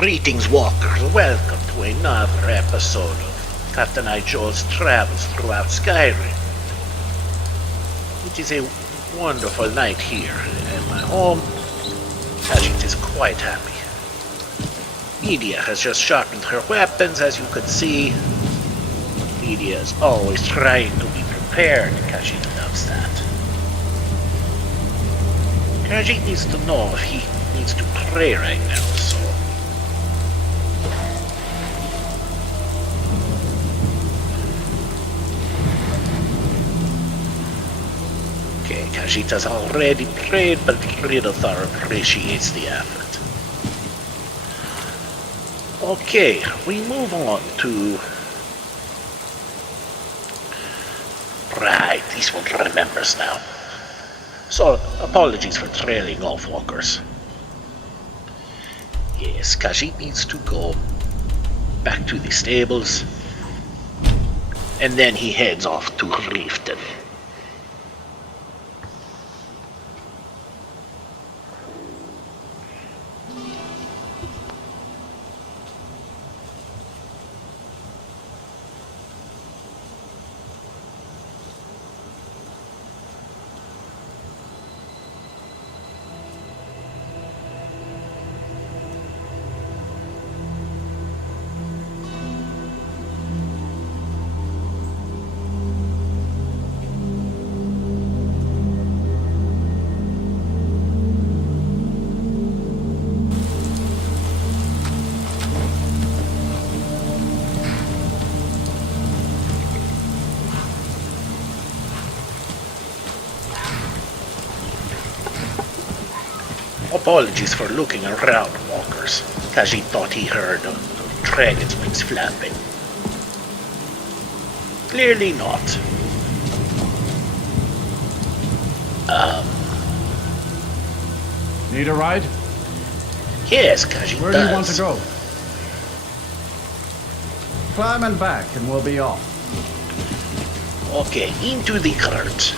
Greetings, walkers. Welcome to another episode of Katenai-jo's travels throughout Skyrim. It is a wonderful night here at my home. Khajiit is quite happy. Media has just sharpened her weapons, as you could see. Media is always trying to be prepared. Khajiit loves that. Khajiit needs to know if he needs to pray right now, so... Okay, Khajiit has already prayed, but Riddlethar appreciates the effort. Okay, we move on to... Right, this one remembers now. So, apologies for trailing off, walkers. Yes, Khajiit needs to go back to the stables, and then he heads off to Riften. Apologies for looking around, walkers. Khajiit thought he heard the dragon's wings flapping. Clearly not. Need a ride? Yes, Khajiit Where does. do you want to go? Climb and back and we'll be off. Okay, into the cart.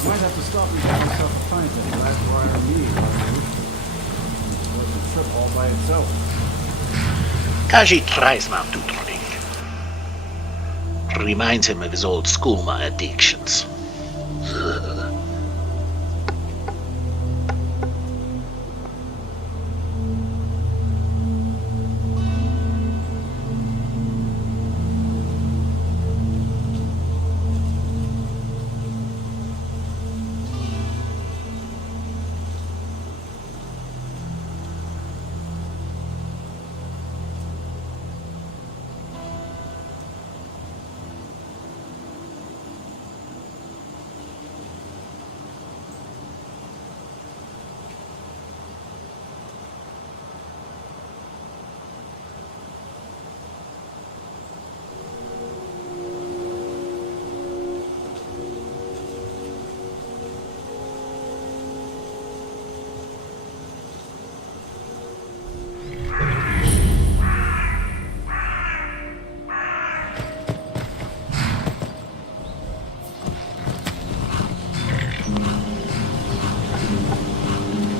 I might have to stop and get myself a pint and a glass of iron mead. It was a trip all by itself. Khajiit tries not to drink. Reminds him of his old skooma addictions.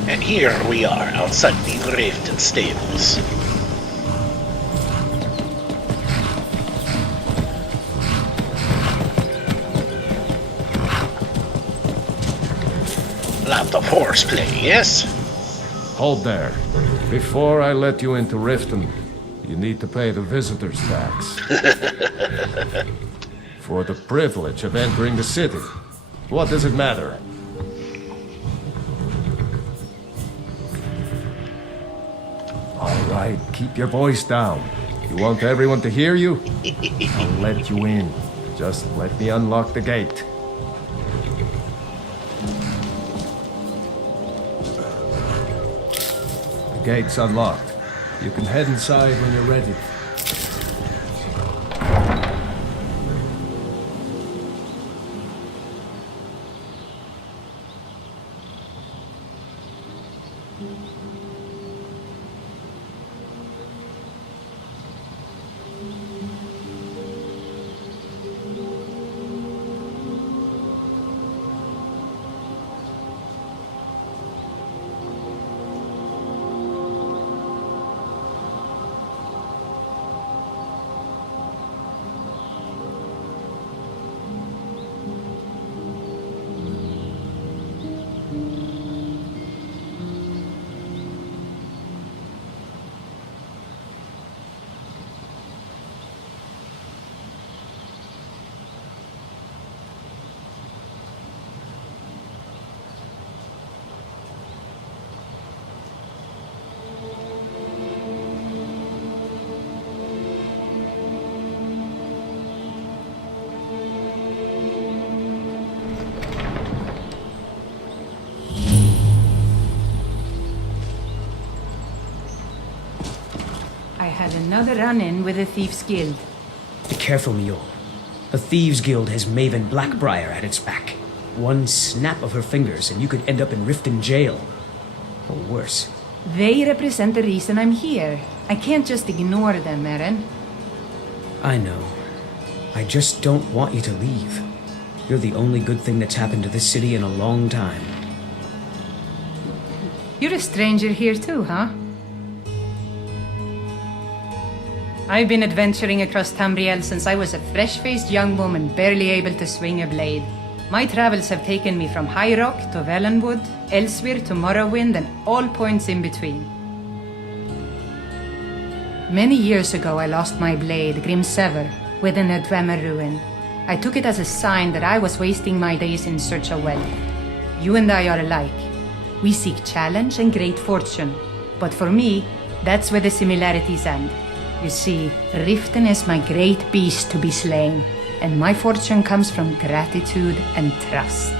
And here we are outside the Riften stables. Lot of horseplay, yes? Hold there. Before I let you into Riften, you need to pay the visitor's tax. For the privilege of entering the city. What does it matter? All right, keep your voice down. You want everyone to hear you? I'll let you in. Just let me unlock the gate. The gate's unlocked. You can head inside when you're ready. had another run-in with the Thieves Guild. Be careful, Mule. The Thieves Guild has Maven Blackbriar at its back. One snap of her fingers and you could end up in Riften jail. Or worse. They represent the reason I'm here. I can't just ignore them, Eren. I know. I just don't want you to leave. You're the only good thing that's happened to this city in a long time. You're a stranger here too, huh? I've been adventuring across Tamriel since I was a fresh-faced young woman barely able to swing a blade. My travels have taken me from High Rock to Valenwood, Elsewhere to Morrowind, and all points in between. Many years ago I lost my blade, Grimsever, within a Dwemer ruin. I took it as a sign that I was wasting my days in search of wealth. You and I are alike. We seek challenge and great fortune. But for me, that's where the similarities end. You see, Riften is my great beast to be slain, and my fortune comes from gratitude and trust.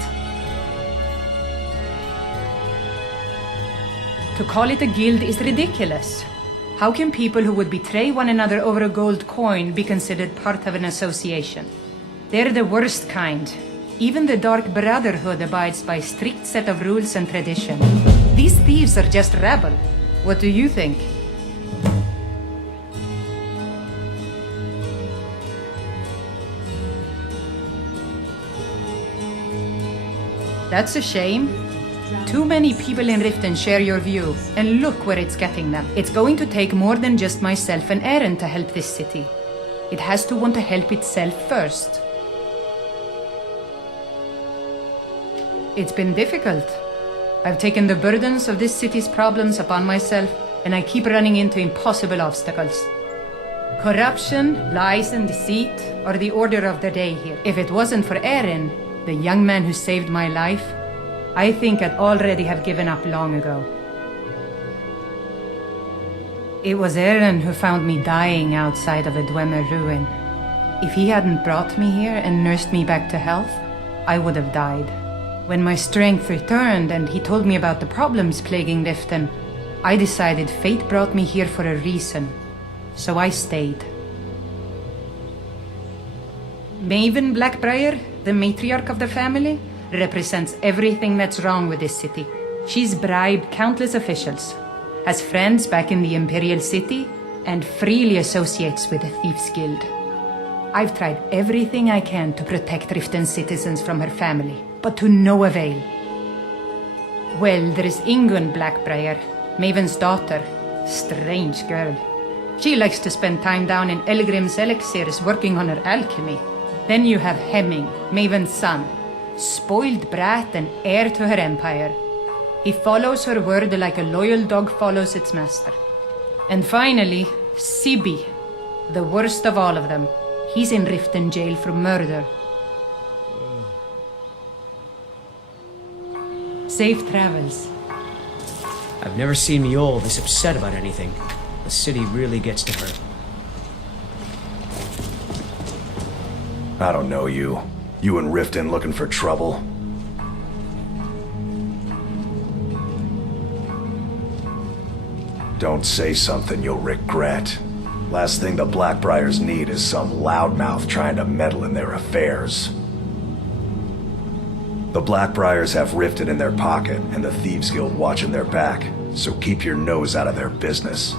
To call it a guild is ridiculous. How can people who would betray one another over a gold coin be considered part of an association? They're the worst kind. Even the Dark Brotherhood abides by a strict set of rules and tradition. These thieves are just rabble. What do you think? That's a shame. Too many people in Riften share your view, and look where it's getting them. It's going to take more than just myself and Eren to help this city. It has to want to help itself first. It's been difficult. I've taken the burdens of this city's problems upon myself, and I keep running into impossible obstacles. Corruption, lies, and deceit are the order of the day here. If it wasn't for Eren, the young man who saved my life, I think I'd already have given up long ago. It was Eren who found me dying outside of a Dwemer ruin. If he hadn't brought me here and nursed me back to health, I would have died. When my strength returned and he told me about the problems plaguing Riften, I decided fate brought me here for a reason, so I stayed. Maven Blackbriar, the matriarch of the family, represents everything that's wrong with this city. She's bribed countless officials, has friends back in the Imperial City, and freely associates with the Thieves Guild. I've tried everything I can to protect Riften's citizens from her family, but to no avail. Well, there is Ingun Blackbriar, Maven's daughter. Strange girl. She likes to spend time down in Elgrim's elixirs working on her alchemy. Then you have Hemming, Maven's son, spoiled brat and heir to her empire. He follows her word like a loyal dog follows its master. And finally, Sibi, the worst of all of them. He's in Riften jail for murder. Safe travels. I've never seen Mjol this upset about anything. The city really gets to her. I don't know you. You and Riften looking for trouble? Don't say something you'll regret. Last thing the Blackbriars need is some loudmouth trying to meddle in their affairs. The Blackbriars have Riften in their pocket and the Thieves Guild watching their back, so keep your nose out of their business.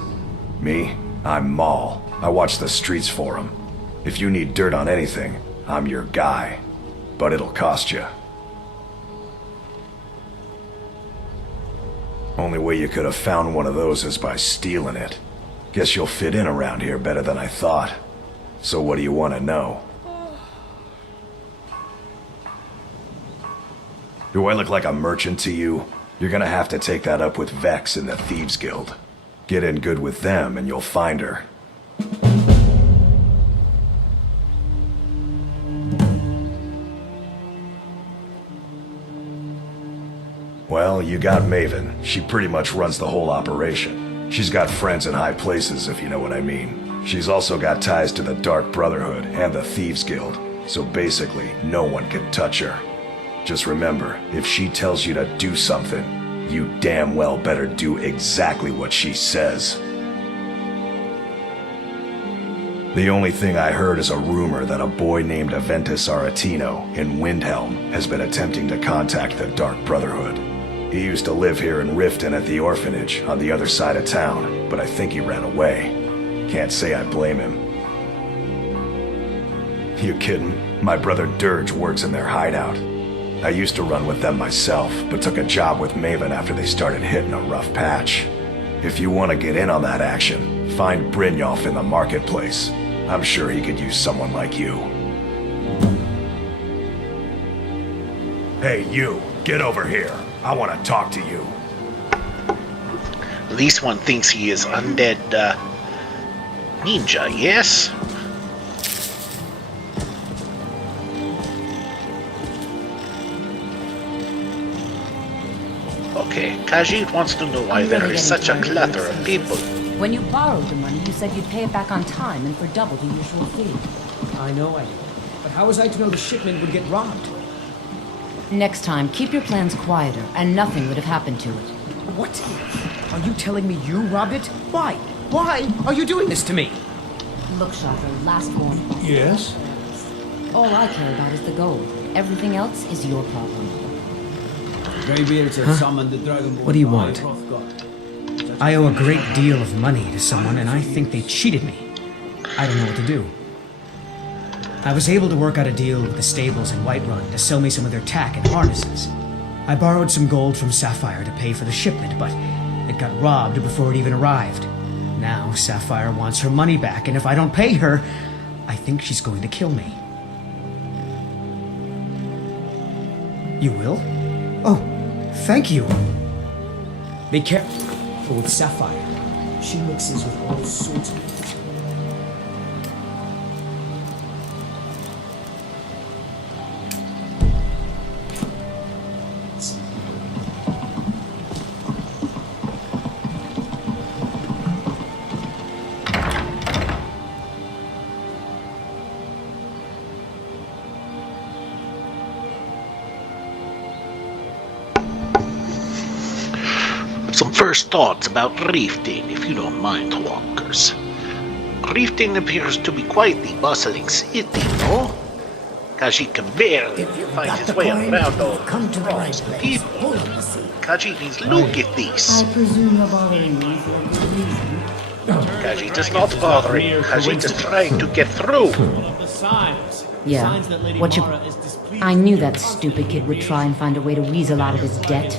Me? I'm Maul. I watch the streets for them. If you need dirt on anything, I'm your guy. But it'll cost you. Only way you could have found one of those is by stealing it. Guess you'll fit in around here better than I thought. So what do you want to know? Do I look like a merchant to you? You're gonna have to take that up with Vex in the Thieves Guild. Get in good with them and you'll find her. Well, you got Maven. She pretty much runs the whole operation. She's got friends in high places, if you know what I mean. She's also got ties to the Dark Brotherhood and the Thieves Guild, so basically, no one can touch her. Just remember, if she tells you to do something, you damn well better do exactly what she says. The only thing I heard is a rumor that a boy named Aventus Aretino in Windhelm has been attempting to contact the Dark Brotherhood. He used to live here in Riften at the orphanage on the other side of town, but I think he ran away. Can't say I blame him. You kidding? My brother Dirge works in their hideout. I used to run with them myself, but took a job with Maven after they started hitting a rough patch. If you want to get in on that action, find Brynjolf in the marketplace. I'm sure he could use someone like you. Hey, you, get over here. I want to talk to you. At least one thinks he is undead ninja, yes? Okay, Khajiit wants to know why there is such a clutter of people. When you borrowed the money, you said you'd pay it back on time and for double the usual fee. I know I did. But how was I to know the shipment would get robbed? Next time, keep your plans quieter, and nothing would have happened to it. What? Are you telling me you robbed it? Why? Why are you doing this to me? Look, Shadra, last warning. Yes? All I care about is the gold. Everything else is your problem. Greybeard said summon the Dragonborn. What do you want? I owe a great deal of money to someone, and I think they cheated me. I don't know what to do. I was able to work out a deal with the stables in Whiterun to sell me some of their tack and harnesses. I borrowed some gold from Sapphire to pay for the shipment, but it got robbed before it even arrived. Now Sapphire wants her money back, and if I don't pay her, I think she's going to kill me. You will? Oh, thank you. Be careful with Sapphire. She mixes with all sorts of... Some first thoughts about Riften, if you don't mind, walkers. Riften appears to be quite the bustling city, no? Khajiit can barely find his way around all the throngs of people. Khajiit needs to look at this. I presume you're bothering me for a good reason. Khajiit is not bothering. Khajiit is trying to get through. Yeah, what you... I knew that stupid kid would try and find a way to weasel out of his debt.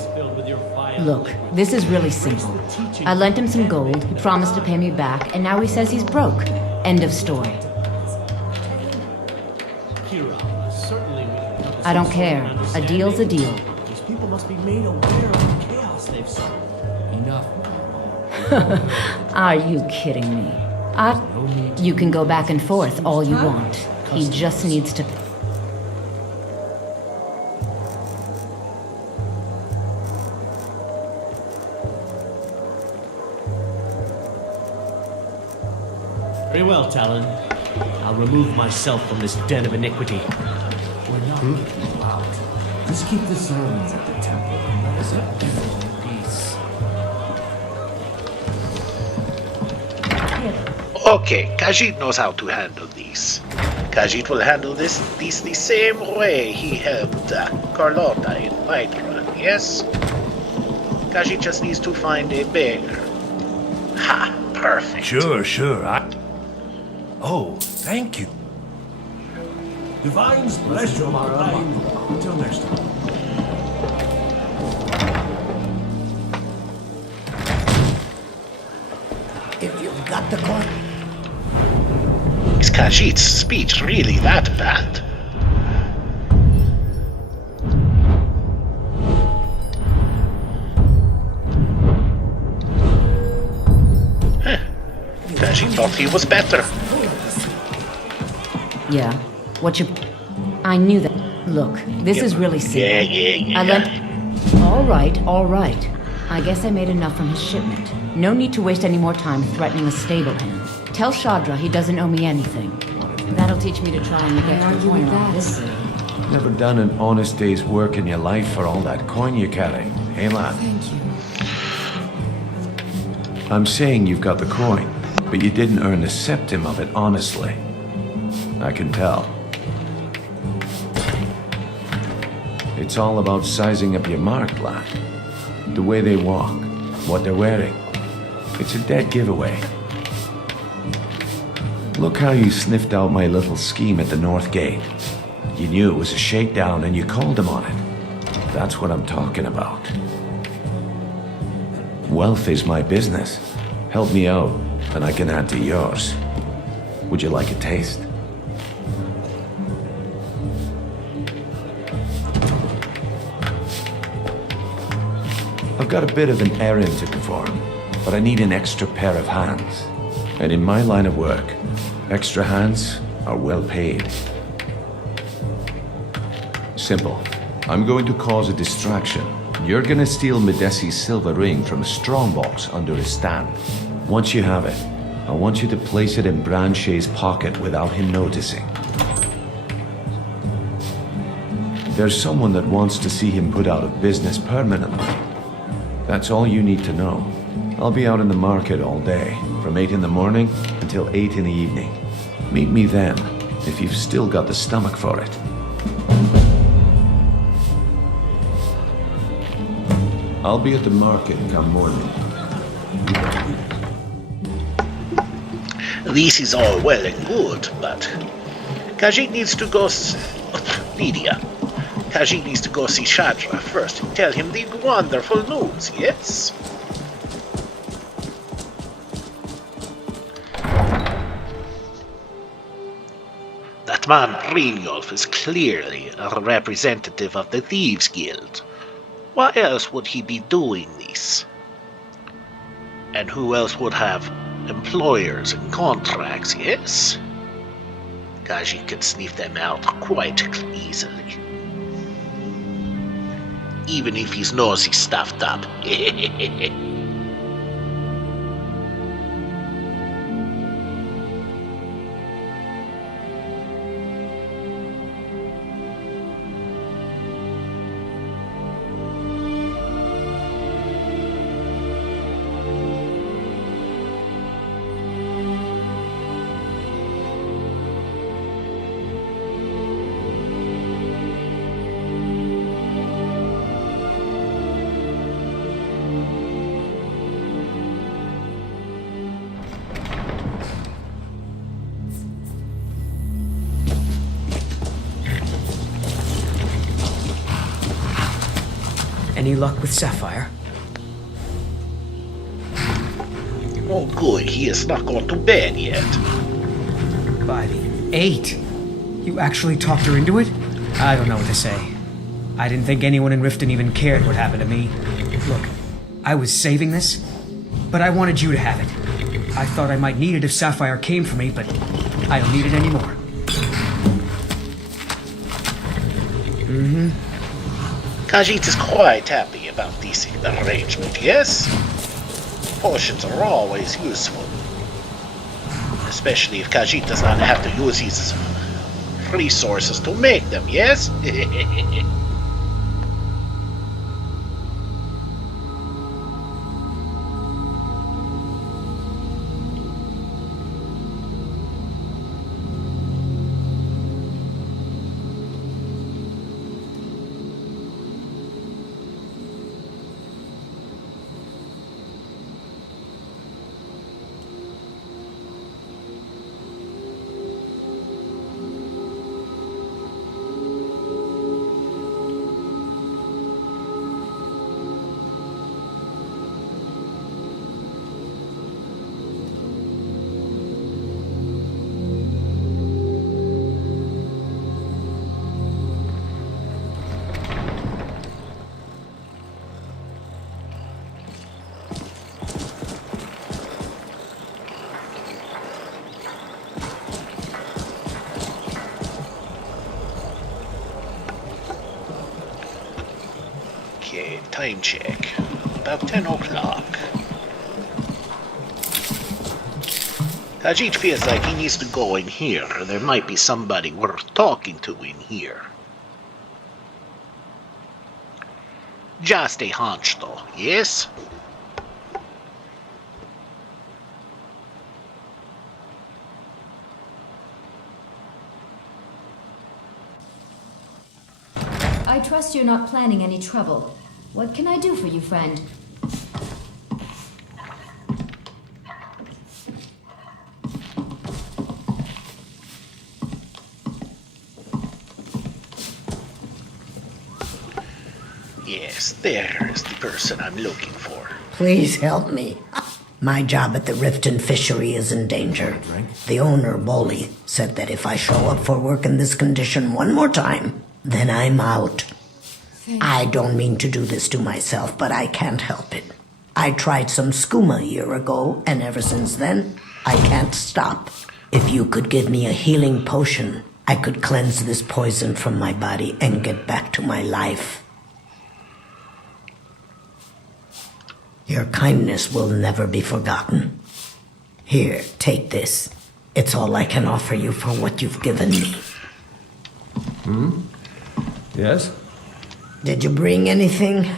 Look, this is really simple. I lent him some gold, he promised to pay me back, and now he says he's broke. End of story. I don't care. A deal's a deal. These people must be made aware of the chaos they've suffered. Enough. Are you kidding me? You can go back and forth all you want. He just needs to... Very well, Talon. I'll remove myself from this den of iniquity. We're not moving out. Just keep the servants at the temple and let us have everything in peace. Okay, Khajiit knows how to handle these. Khajiit will handle this the same way he helped Carlotta in Whiterun, yes? Khajiit just needs to find a beggar. Ha! Perfect. Sure. Oh, thank you. Divines bless you, Mara. Until next time. If you've got the coin. Is Khajiit's speech really that bad? Khajiit thought he was better. Yeah, what you... I knew that... Look, this is really simple. Yeah. I lent... All right. I guess I made enough from his shipment. No need to waste any more time threatening a stable hand. Tell Shadra he doesn't owe me anything. That'll teach me to try and get to the point on this. Never done an honest day's work in your life for all that coin you carry, hey lad? Thank you. I'm saying you've got the coin. But you didn't earn the septim of it honestly. I can tell. It's all about sizing up your mark, lad. The way they walk, what they're wearing. It's a dead giveaway. Look how you sniffed out my little scheme at the North Gate. You knew it was a shakedown and you called them on it. That's what I'm talking about. Wealth is my business. Help me out, and I can add to yours. Would you like a taste? I've got a bit of an errand to perform, but I need an extra pair of hands. And in my line of work, extra hands are well paid. Simple. I'm going to cause a distraction. You're gonna steal Medesi's silver ring from a strongbox under his stand. Once you have it, I want you to place it in Branchet's pocket without him noticing. There's someone that wants to see him put out of business permanently. That's all you need to know. I'll be out in the market all day, from 8 in the morning until 8 in the evening. Meet me then, if you've still got the stomach for it. I'll be at the market come morning. This is all well and good, but Khajiit needs to go Lydia. Khajiit needs to go see Shadra first and tell him the wonderful news, yes? That man Brynjolf is clearly a representative of the Thieves Guild. Why else would he be doing this? And who else would have employers and contracts, yes? Khajiit can sniff them out quite easily. Even if his nose is stuffed up. Any luck with Sapphire? Oh good, he has not gone to bed yet. By the 8. You actually talked her into it? I don't know what to say. I didn't think anyone in Riften even cared what happened to me. Look, I was saving this, but I wanted you to have it. I thought I might need it if Sapphire came for me, but I don't need it anymore. Khajiit is quite happy about this arrangement, yes? Potions are always useful. Especially if Khajiit does not have to use his resources to make them, yes? Okay, time check. About 10 o'clock. Khajiit feels like he needs to go in here. There might be somebody worth talking to in here. Just a hunch though, yes? I trust you're not planning any trouble. What can I do for you, friend? Yes, there is the person I'm looking for. Please help me. My job at the Riften fishery is in danger. The owner, Bolly, said that if I show up for work in this condition one more time, then I'm out. I don't mean to do this to myself, but I can't help it. I tried some skooma a year ago, and ever since then, I can't stop. If you could give me a healing potion, I could cleanse this poison from my body and get back to my life. Your kindness will never be forgotten. Here, take this. It's all I can offer you for what you've given me. Yes? Did you bring anything?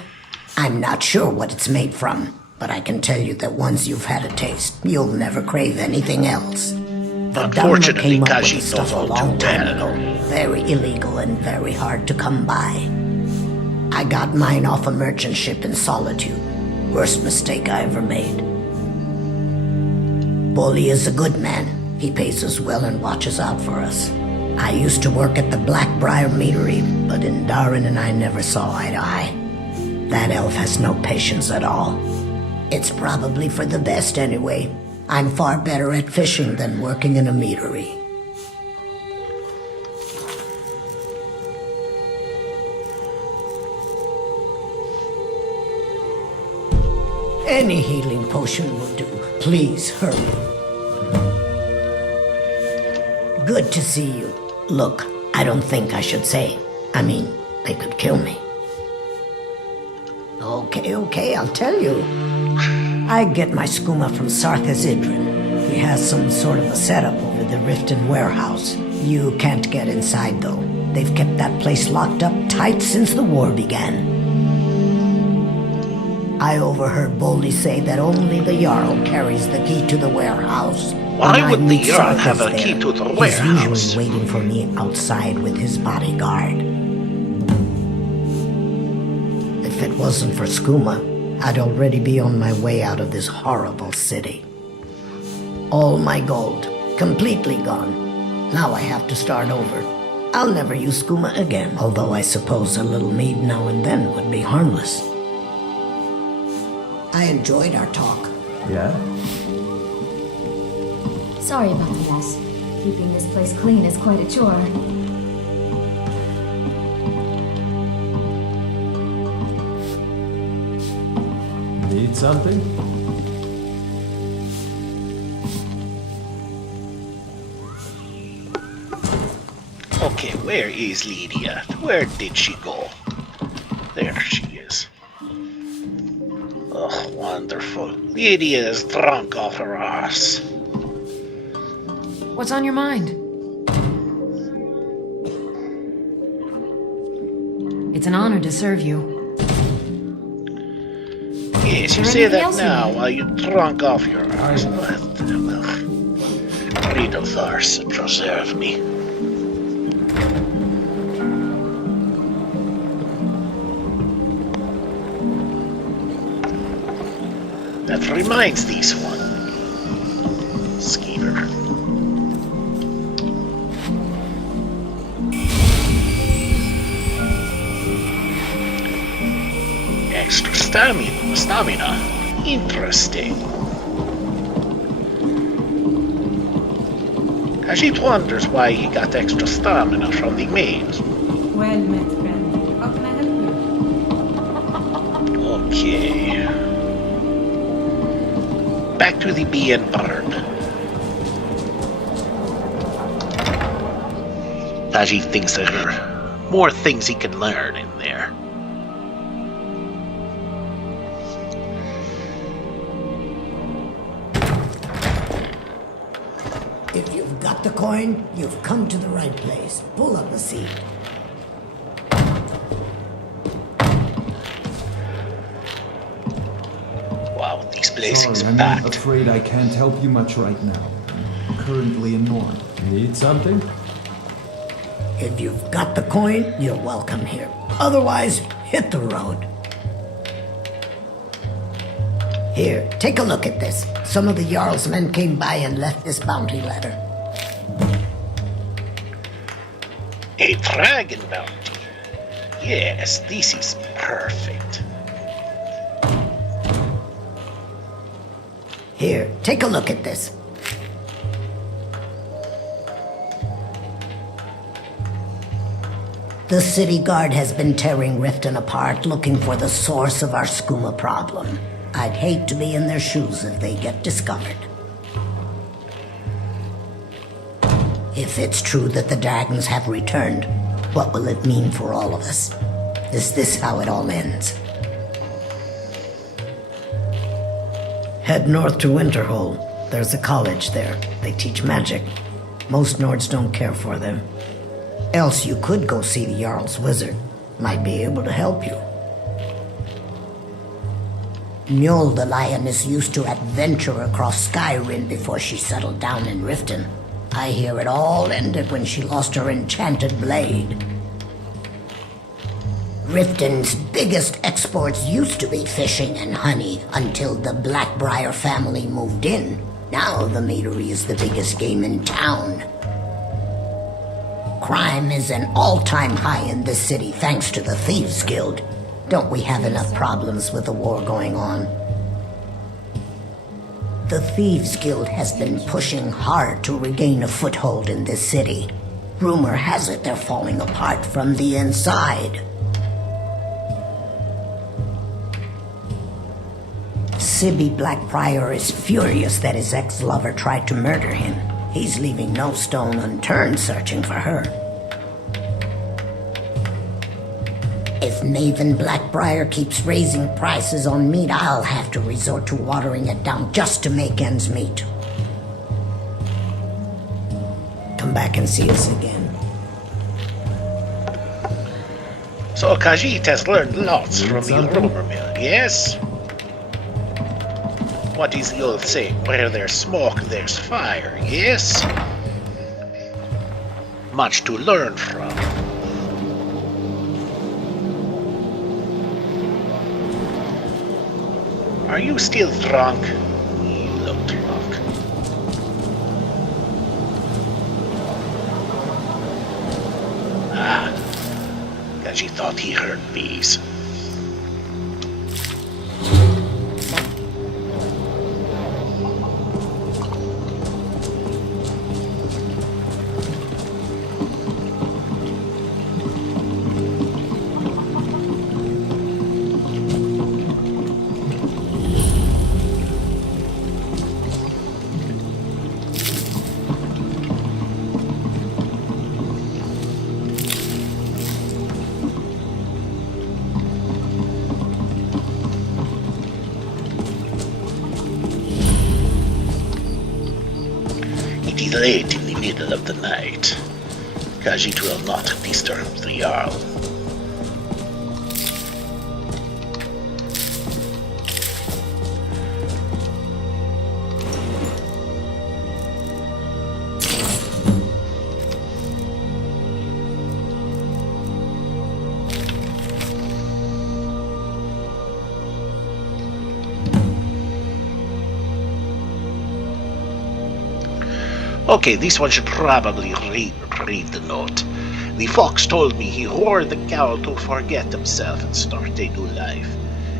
I'm not sure what it's made from, but I can tell you that once you've had a taste, you'll never crave anything else. The Dharma Unfortunately, came up with Khajiit this stuff knows a all long too time well. ago. Very illegal and very hard to come by. I got mine off a merchant ship in Solitude. Worst mistake I ever made. Bolly is a good man. He pays us well and watches out for us. I used to work at the Blackbriar meadery, but Indarin and I never saw eye to eye. That elf has no patience at all. It's probably for the best anyway. I'm far better at fishing than working in a meadery. Any healing potion will do. Please, hurry. Good to see you. Look, I don't think I should say. I mean, they could kill me. Okay, I'll tell you. I get my skooma from Sarthas Idrin. He has some sort of a setup over the Riften warehouse. You can't get inside, though. They've kept that place locked up tight since the war began. I overheard Boldy say that only the Jarl carries the key to the warehouse. Why When would I the meet Jarl Sarthas have a there, key to the He's warehouse? usually waiting for me outside with his bodyguard. If it wasn't for skooma, I'd already be on my way out of this horrible city. All my gold, completely gone. Now I have to start over. I'll never use skooma again, although I suppose a little mead now and then would be harmless. I enjoyed our talk. Yeah? Sorry about the mess. Keeping this place clean is quite a chore. Need something? Okay, where is Lydia? Where did she go? There she is. Oh, wonderful. Lydia is drunk off her arse. What's on your mind? It's an honor to serve you. Yes, you Is say there anything that else you now need? while you drunk off your arse. Well, read a verse and preserve me. That reminds these one. Skeever. Extra stamina. Interesting. Khajiit wonders why he got extra stamina from the maid. Well met, friend. How can I help you? Okay. Back to the bee and bird. Khajiit thinks there are more things he can learn in there. If you've got the coin, you've come to the right place. Pull up a seat. Wow, these places Sorry, are I'm packed. afraid I can't help you much right now. I'm currently in Norn. Need something? If you've got the coin, you're welcome here. Otherwise, hit the road. Here, take a look at this. Some of the Jarl's men came by and left this bounty letter. A dragon bounty. Yes, this is perfect. Here, take a look at this. The city guard has been tearing Riften apart looking for the source of our skooma problem. I'd hate to be in their shoes if they get discovered. If it's true that the dragons have returned, what will it mean for all of us? Is this how it all ends? Head north to Winterhold. There's a college there. They teach magic. Most Nords don't care for them. Else you could go see the Jarl's wizard. Might be able to help you. Mjol the lioness used to adventure across Skyrim before she settled down in Riften. I hear it all ended when she lost her enchanted blade. Riften's biggest exports used to be fishing and honey until the Blackbriar family moved in. Now the meadery is the biggest game in town. Crime is an all-time high in this city thanks to the Thieves Guild. Don't we have enough problems with the war going on? The Thieves Guild has been pushing hard to regain a foothold in this city. Rumor has it they're falling apart from the inside. Sibby Blackbriar is furious that his ex-lover tried to murder him. He's leaving no stone unturned searching for her. If Maven Blackbriar keeps raising prices on meat, I'll have to resort to watering it down just to make ends meet. Come back and see us again. So Khajiit has learned lots from the rumor mill, yes? What is the old saying? Where there's smoke, there's fire, yes? Much to learn from. Are you still drunk? You look drunk. Ah, Khajiit thought he heard bees. Late in the middle of the night. Khajiit will not disturb the Jarl. Okay, this one should probably read the note. The fox told me he wore the cowl to forget himself and start a new life.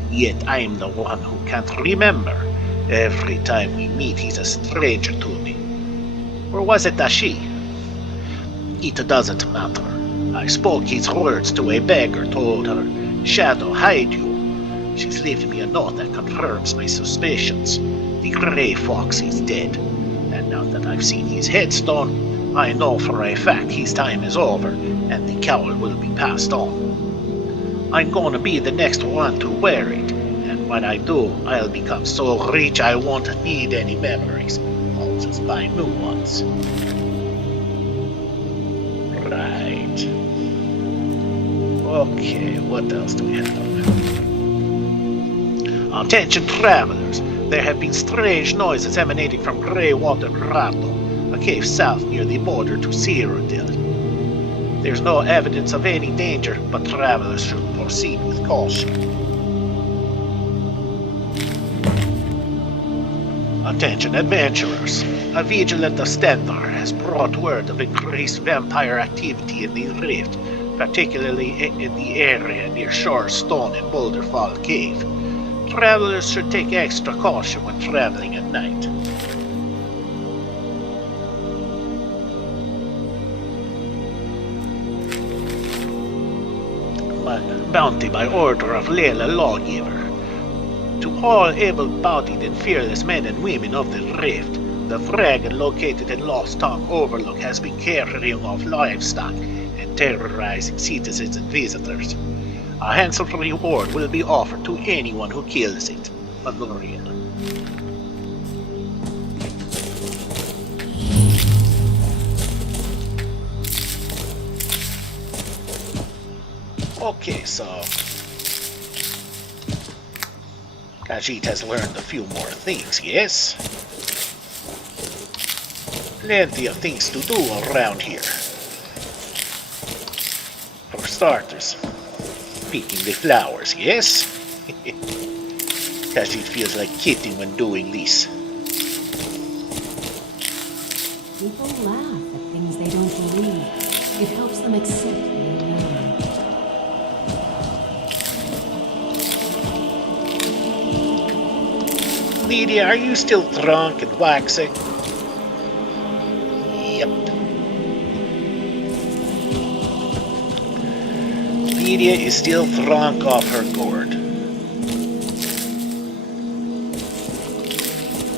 Yet I am the one who can't remember. Every time we meet, he's a stranger to me. Or was it a she? It doesn't matter. I spoke his words to a beggar, told her, "Shadow, hide you." She's left me a note that confirms my suspicions. The Grey Fox is dead. And now that I've seen his headstone, I know for a fact his time is over, and the cowl will be passed on. I'm gonna be the next one to wear it, and when I do, I'll become so rich I won't need any memories. I'll just buy new ones. Right. Okay, what else do we have? Attention travelers! There have been strange noises emanating from Greywater Grotto, a cave south near the border to Cyrodiil. There's no evidence of any danger, but travelers should proceed with caution. Attention adventurers. A vigilant Ostendar has brought word of increased vampire activity in the Rift, particularly in the area near Shore's Stone and Boulderfall Cave. Travelers should take extra caution when traveling at night. Bounty by order of Layla Lawgiver. To all able-bodied and fearless men and women of the Rift, the dragon located in Lost Tongue Overlook has been carrying off livestock and terrorizing citizens and visitors. A handsome reward will be offered to anyone who kills it. Virilya. Okay, so Khajiit has learned a few more things, yes? Plenty of things to do around here. For starters, picking the flowers, yes? Khajiit feels like kidding when doing this. People laugh at things they don't believe. It helps them accept the unknown. Lydia, are you still drunk and waxing? Yep. Lydia is still drunk off her gourd.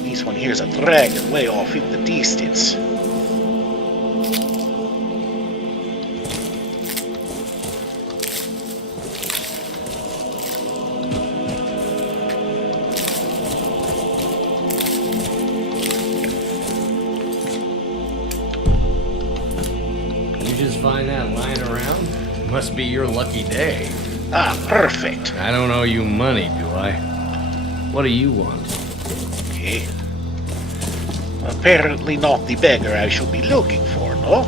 This one hears a dragon way off in the distance. Find that lying around? Must be your lucky day. Ah, perfect. I don't owe you money, do I? What do you want? Okay. Apparently not the beggar I should be looking for, no?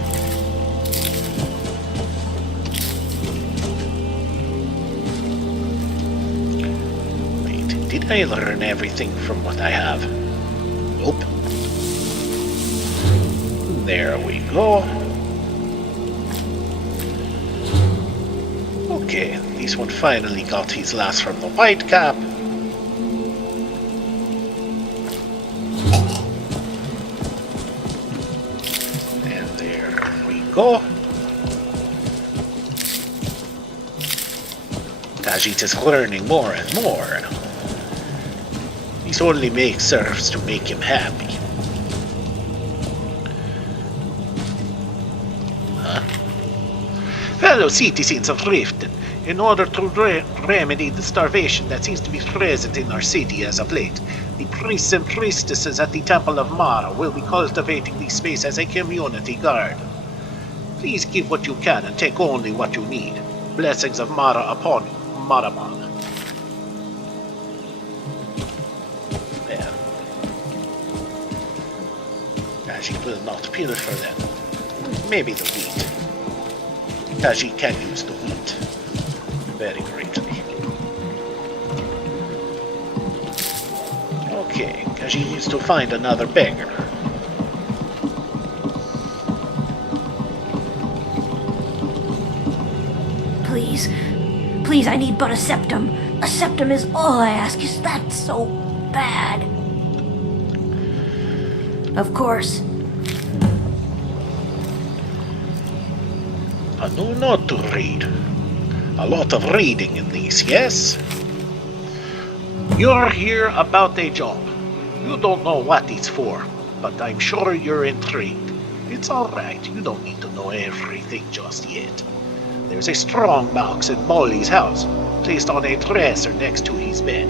Wait, did I learn everything from what I have? Nope. There we go. Okay, this one finally got his last from the white cap. And there we go. Khajiit is learning more and more. This only serves to make him happy. Fellow citizens of Riften, in order to remedy the starvation that seems to be present in our city as of late, the priests and priestesses at the Temple of Mara will be cultivating this space as a community garden. Please give what you can and take only what you need. Blessings of Mara upon you, Maraman. Well, Khajiit will not pilfer them. Maybe the wheat. Khajiit can use the wheat very greatly. Okay, Khajiit needs to find another beggar. Please, please, I need but a septum. A septum is all I ask. Is that so bad? Of course. I know not to read. A lot of reading in these, yes? You're here about a job. You don't know what it's for, but I'm sure you're intrigued. It's alright, you don't need to know everything just yet. There's a strong box in Molly's house, placed on a dresser next to his bed.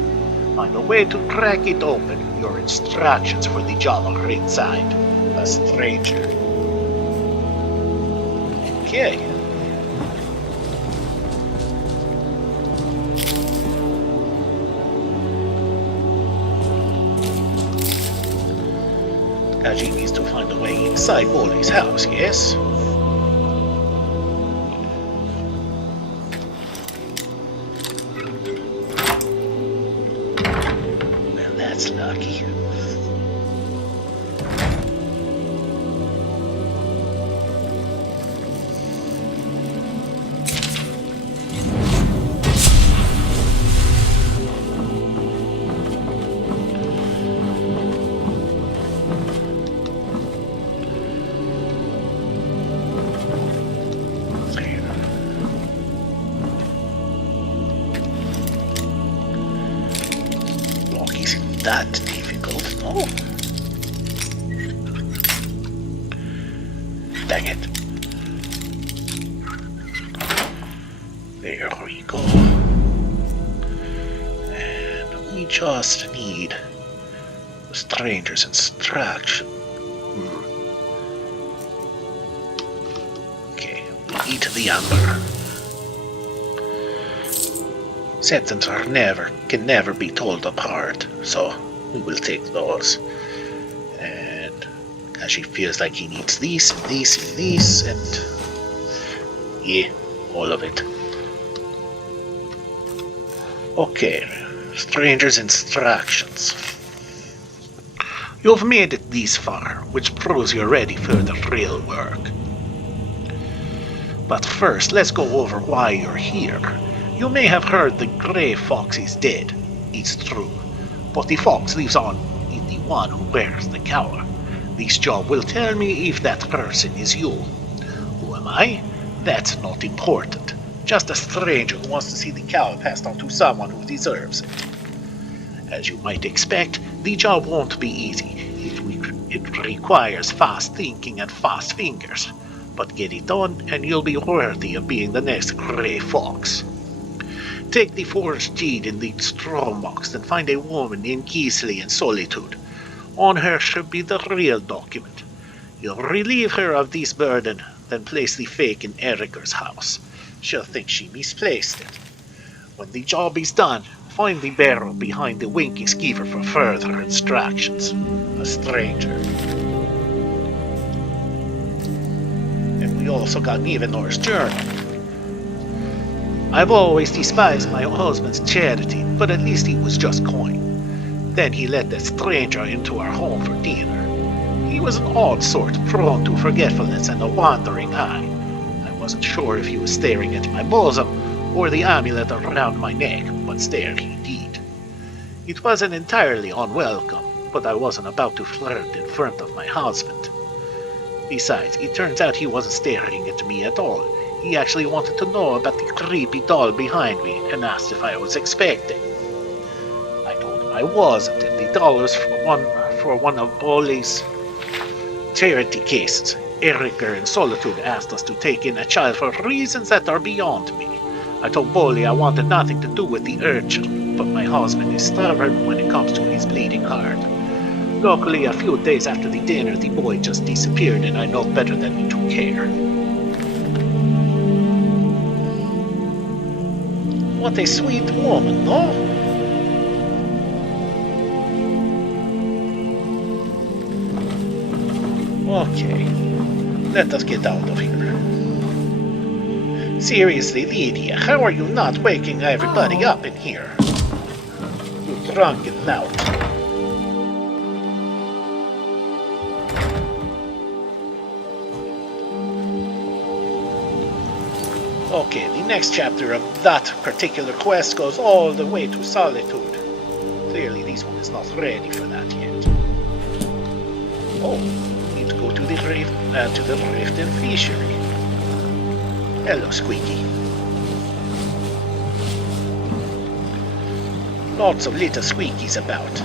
Find a way to crack it open. Your instructions for the job are inside. A stranger. Okay. Khajiit needs to find a way inside Molly's house, yes? That's lucky. That difficult, no? Dang it. There we go. And we just need the stranger's instruction. Okay, we eat the amber. Sentences can never be told apart, so we will take those. And Kashi feels like he needs these, and these, and these, and yeah, all of it. Okay, stranger's instructions. You've made it this far, which proves you're ready for the real work. But first, let's go over why you're here. You may have heard the grey fox is dead. It's true. But the fox lives on in the one who wears the cowl. This job will tell me if that person is you. Who am I? That's not important. Just a stranger who wants to see the cowl passed on to someone who deserves it. As you might expect, the job won't be easy. It requires fast thinking and fast fingers. But get it done and you'll be worthy of being the next grey fox. Take the forged deed in the straw box and find a woman named Gisli in Solitude. On her should be the real document. You'll relieve her of this burden, then place the fake in Erica's house. She'll think she misplaced it. When the job is done, find the barrel behind the winking skeever for further instructions. A stranger. And we also got Nivenor's journal. I've always despised my husband's charity, but at least he was just coin. Then he let that stranger into our home for dinner. He was an odd sort, prone to forgetfulness and a wandering eye. I wasn't sure if he was staring at my bosom or the amulet around my neck, but stare he did. It wasn't entirely unwelcome, but I wasn't about to flirt in front of my husband. Besides, it turns out he wasn't staring at me at all. He actually wanted to know about the creepy doll behind me and asked if I was expecting. I told him I wasn't, and the doll was for one of Bolly's charity cases. Erica in Solitude asked us to take in a child for reasons that are beyond me. I told Bolly I wanted nothing to do with the urchin, but my husband is stubborn when it comes to his bleeding heart. Luckily, a few days after the dinner, the boy just disappeared, and I know better than me to care. What a sweet woman, no? Okay, let us get out of here. Seriously, Lydia, how are you not waking everybody up in here? You drunken lout. Okay, the next chapter of that particular quest goes all the way to Solitude. Clearly this one is not ready for that yet. Oh, need to go to the rift and fishery. Hello, Squeaky. Lots of little squeakies about.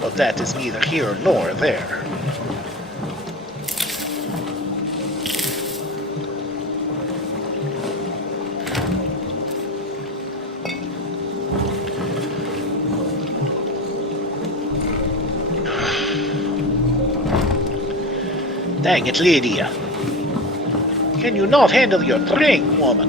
But that is neither here nor there. Dang it, Lydia. Can you not handle your drink, woman?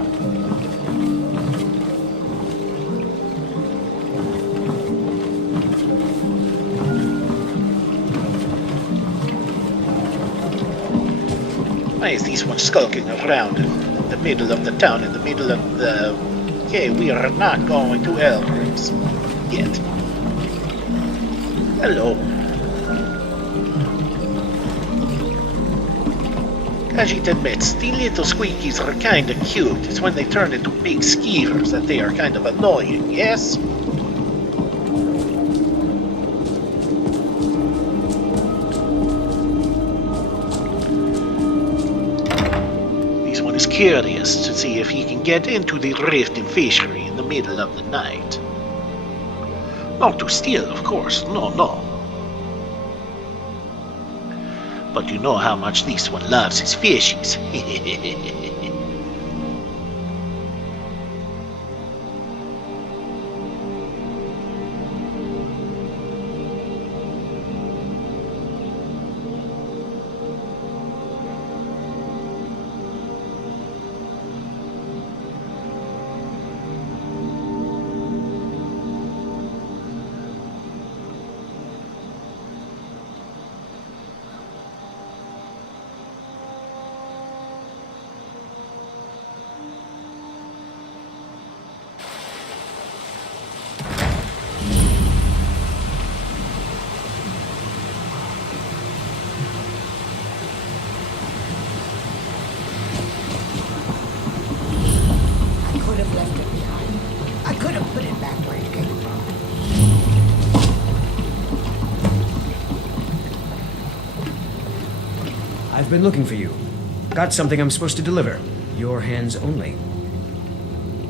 Why is this one skulking around in the middle of the town, in the middle of the Okay, we are not going to Elgrims yet. Hello. Khajiit admits the little squeakies are kinda cute. It's when they turn into big skeevers that they are kind of annoying, yes? This one is curious to see if he can get into the rift in fishery in the middle of the night. Not to steal, of course, no. But you know how much this one loves his fishies. I've been looking for you. Got something I'm supposed to deliver. Your hands only.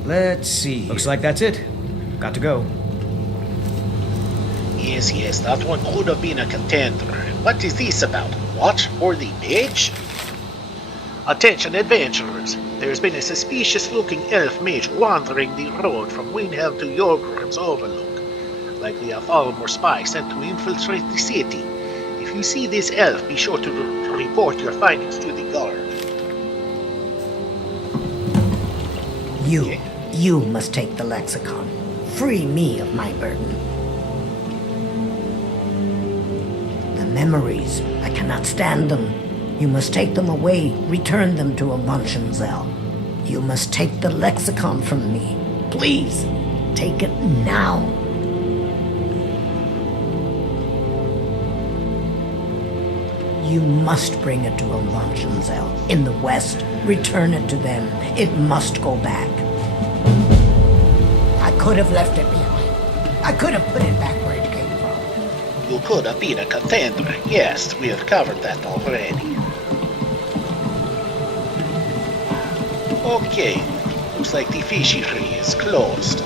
Let's see. Looks like that's it. Got to go. Yes, that one could have been a contender. What is this about? Watch for the mage? Attention adventurers, there's been a suspicious-looking elf mage wandering the road from Windhelm to Yogrim's Overlook. Likely a Thalmor spy sent to infiltrate the city. If you see this elf, be sure to report your findings to the guard. You must take the lexicon. Free me of my burden. The memories, I cannot stand them. You must take them away, return them to Avonshenzel. You must take the lexicon from me. Please, take it now. You must bring it to Avonshenzel in the west. Return it to them. It must go back. I could have left it behind. I could have put it back where it came from. You could have been a contender. Yes, we have covered that already. Okay, looks like the fishery is closed.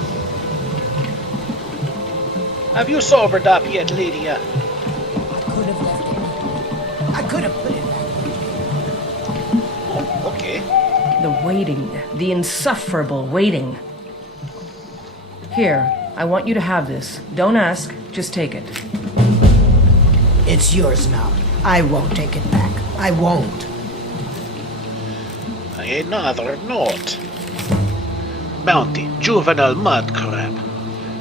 Have you sobered up yet, Lydia? I could have left it. I could have put it back. Oh, okay. The waiting. The insufferable waiting. Here, I want you to have this. Don't ask, just take it. It's yours now. I won't take it back. I won't. Another note. Bounty, juvenile mud crab.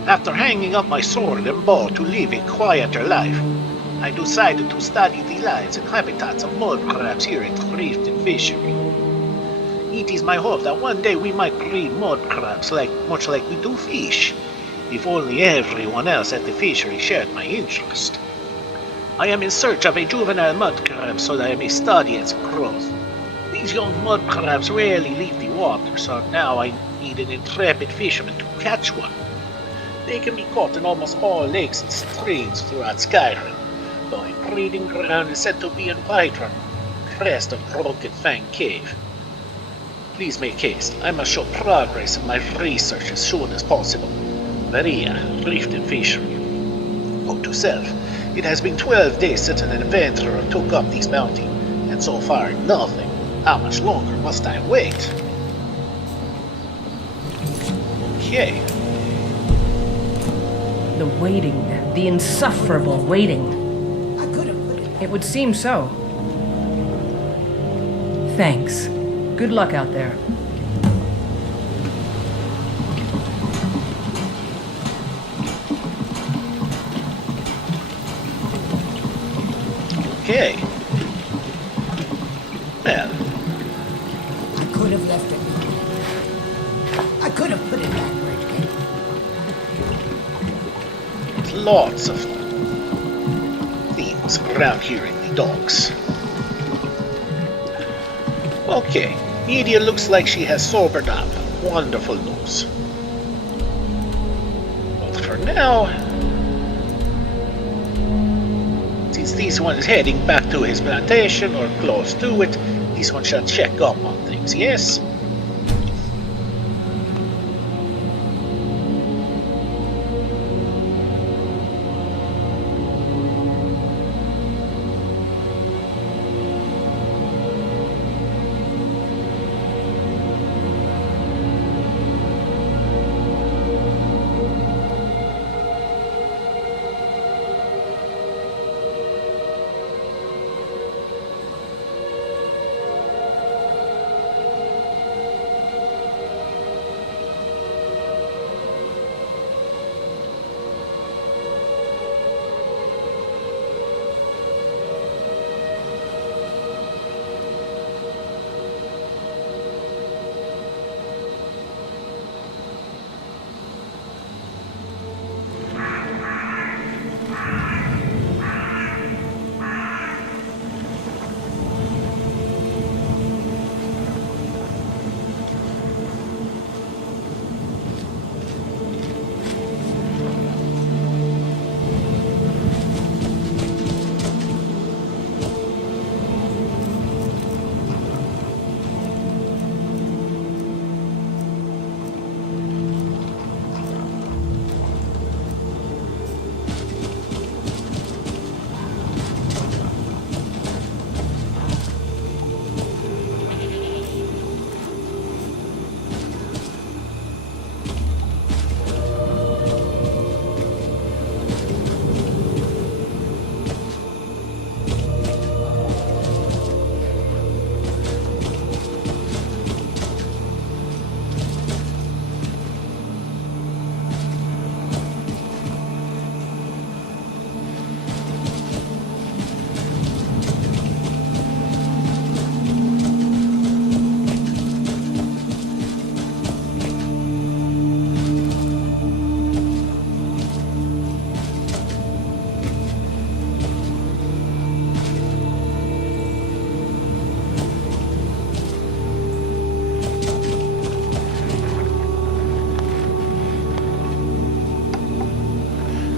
After hanging up my sword and bow to live a quieter life, I decided to study the lives and habitats of mud crabs here at Rift and Fishery. It is my hope that one day we might breed mud crabs much like we do fish, if only everyone else at the fishery shared my interest. I am in search of a juvenile mud crab so that I may study its growth. These young mud crabs rarely leave the water, so now I need an intrepid fisherman to catch one. They can be caught in almost all lakes and streams throughout Skyrim, though a breeding ground is said to be in Whiterun, crest of Broken Fang Cave. Please make haste. I must show progress in my research as soon as possible. Virilya, Rift and Fishery. Note to self, it has been 12 days since an adventurer took up this bounty, and so far nothing. How much longer must I wait? Okay. The waiting. The insufferable waiting. I could have put it. It would seem so. Thanks. Good luck out there. Okay. Well. I could have left it. I could have put it back lots of things around here in the docks. Okay, Media looks like she has sobered up. Wonderful news. But for now, since this one is heading back to his plantation or close to it, this one shall check up on things, yes?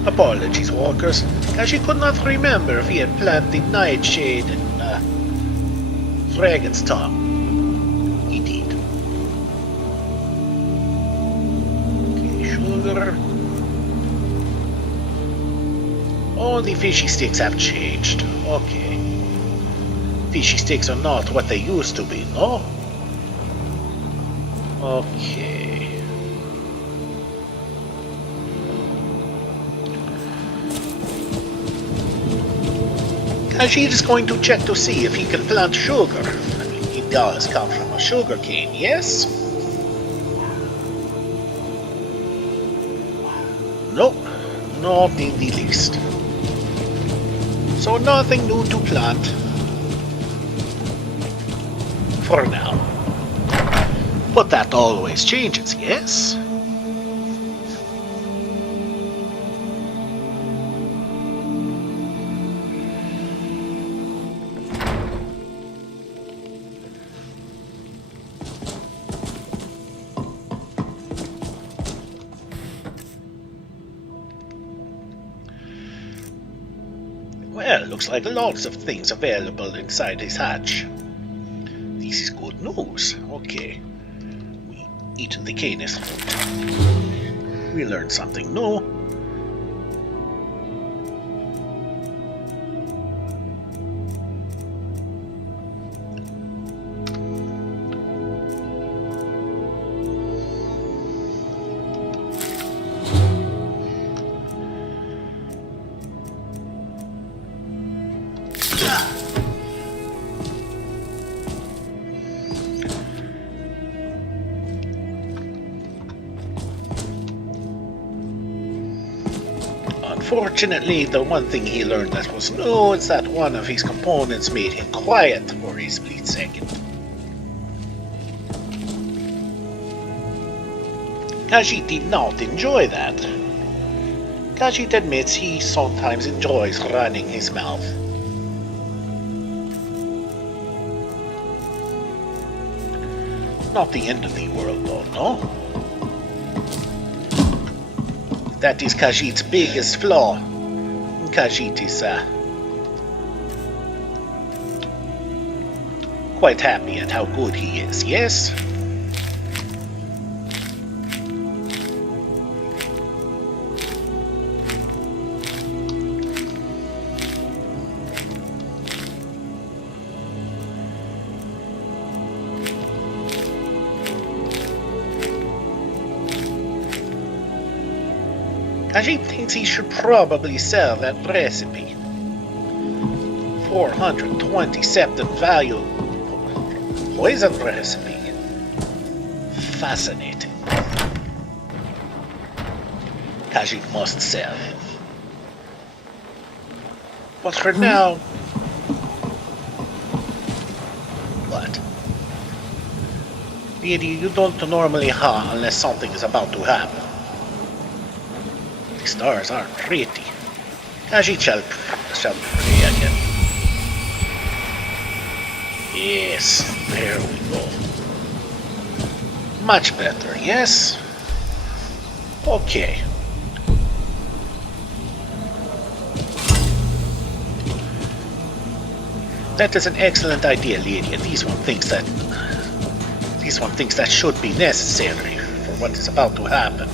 Apologies, walkers, as she could not remember if he had planted Nightshade and Dragon's Tongue. He did. Okay, sugar. Oh, the fishy sticks have changed. Okay. Fishy sticks are not what they used to be, no? Okay. Khajiit is going to check to see if he can plant sugar. I mean, it does come from a sugar cane, yes? Nope, not in the least. So nothing new to plant. For now. But that always changes, yes? Well, looks like lots of things available inside his hatch. This is good news. Okay. We eat the canis fruit. We learned something new. Unfortunately, the one thing he learned that was new is that one of his components made him quiet for a split second. Khajiit did not enjoy that. Khajiit admits he sometimes enjoys running his mouth. Not the end of the world, though, no? That is Khajiit's biggest flaw. Khajiit is quite happy at how good he is, yes? Khajiit thinks he should probably sell that recipe. 427 value poison recipe. Fascinating. Khajiit must sell. But for now... What? Lady, you don't normally hunt unless something is about to happen. The stars aren't pretty. Khajiit shall pray again. Yes, there we go. Much better, yes? Okay. That is an excellent idea, lady, and this one thinks that should be necessary for what is about to happen.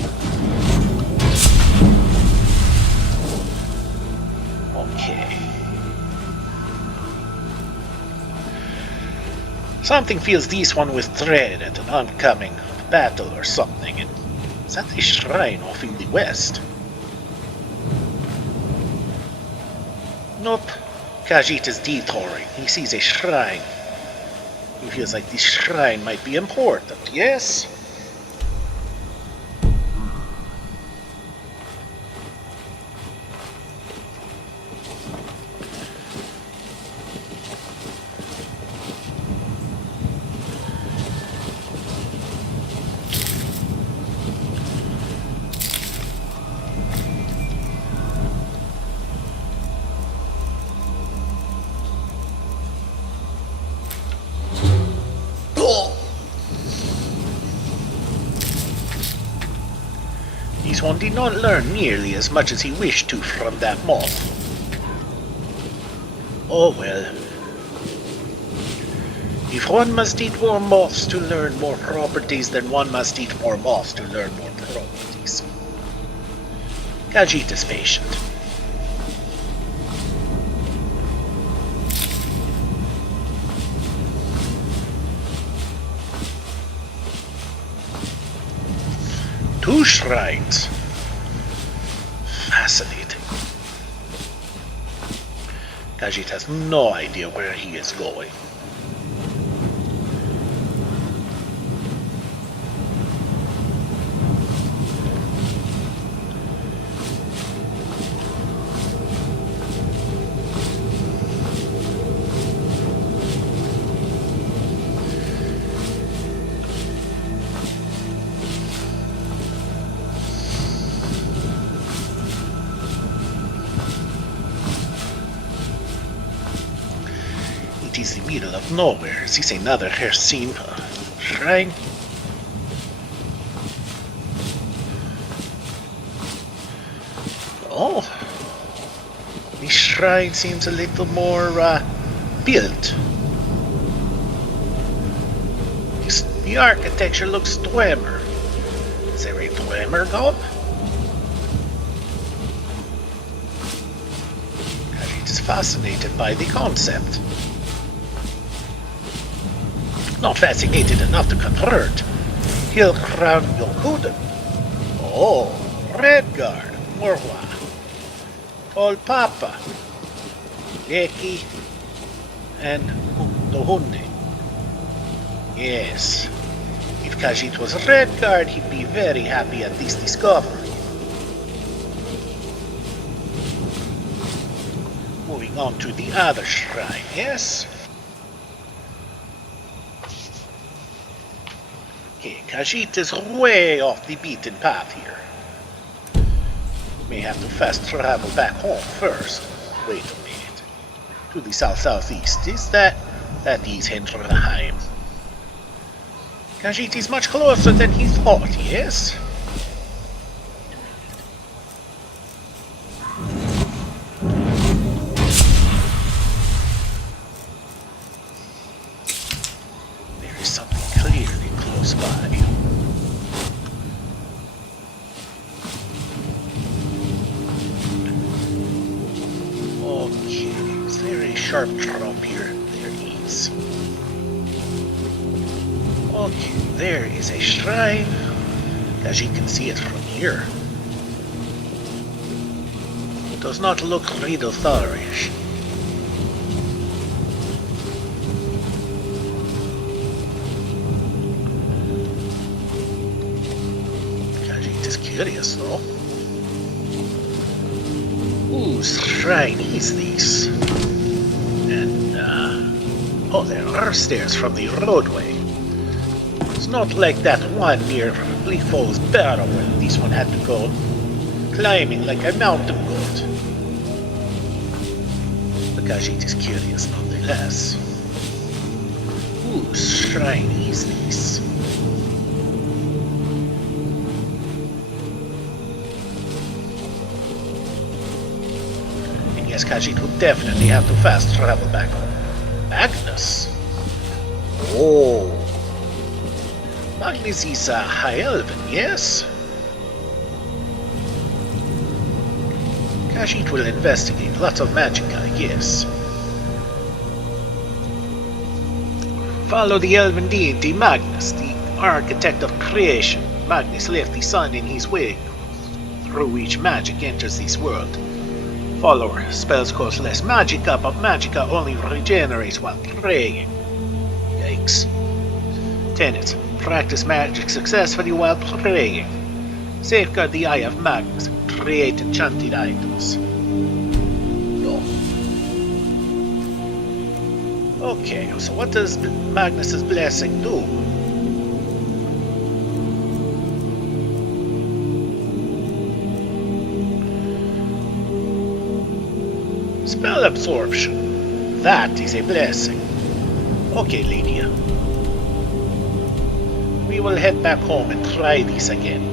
Okay. Something fills this one with dread at an oncoming battle or something. Is that a shrine off in the west? Nope. Khajiit is detouring. He sees a shrine. He feels like this shrine might be important, yes? This one did not learn nearly as much as he wished to from that moth. Oh well. If one must eat more moths to learn more properties, then one must eat more moths to learn more properties. Khajiit is patient. Two shrines. Fascinating. Khajiit has no idea where he is going. It is the middle of nowhere. Is this another Hersim shrine? Oh, this shrine seems a little more built. The architecture looks Dwemer. Is there a Dwemer god? Khajiit is fascinated by the concept. Not fascinated enough to convert. He'll crown Yokuden. Oh, Redguard, Morwa, Old Papa, Leki, and Dohunde. Yes, if Khajiit was Redguard, he'd be very happy at this discovery. Moving on to the other shrine, yes? Okay, Khajiit is way off the beaten path here. May have to fast travel back home first. Wait a minute. To the south-southeast, is that? That is Hendrheim. Khajiit is much closer than he thought, yes? There is something clearly close by. Okay, is there a sharp drop here? There is. Okay, there is a shrine, as you can see it from here. It does not look Riddle Tharish. Khajiit is curious though. Whose shrine is this? And, oh, there are stairs from the roadway. It's not like that one near Bleakfall's Barrow where this one had to go climbing like a mountain goat. But Khajiit is curious nonetheless. Whose shrine is this? And yes, Khajiit would definitely have to fast travel back home. Magnus? Oh. Magnus is High Elven, yes? Khajiit will investigate lots of magicka, yes. Follow the Elven deity Magnus, the architect of creation. Magnus left the sun in his wake, through which magic enters this world. Follower spells cost less magicka, but magicka only regenerates while praying. Yikes. Tenet. Practice magic successfully while praying. Safeguard the Eye of Magnus. Create enchanted items. No. Okay, so what does Magnus's blessing do? Spell absorption. That is a blessing. Okay, Lydia. We will head back home and try this again.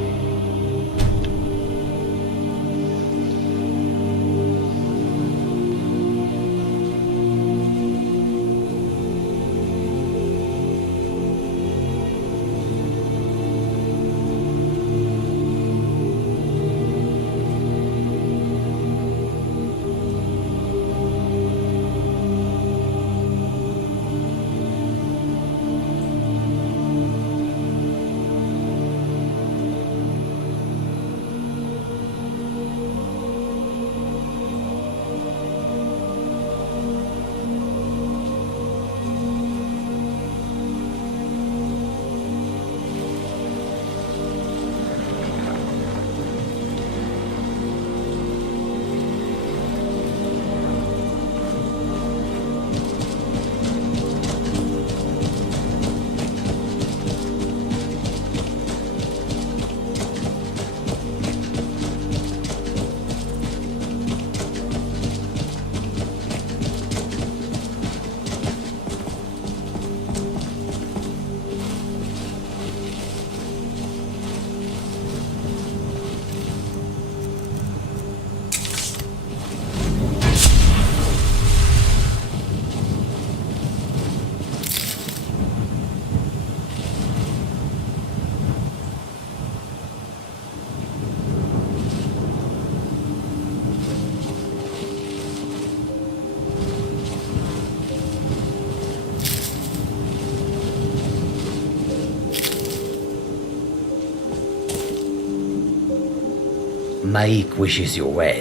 Maik wishes you well.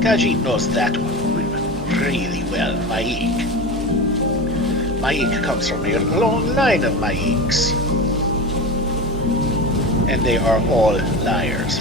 Khajiit knows that one really well, Maik. Maik comes from a long line of Maiks. And they are all liars.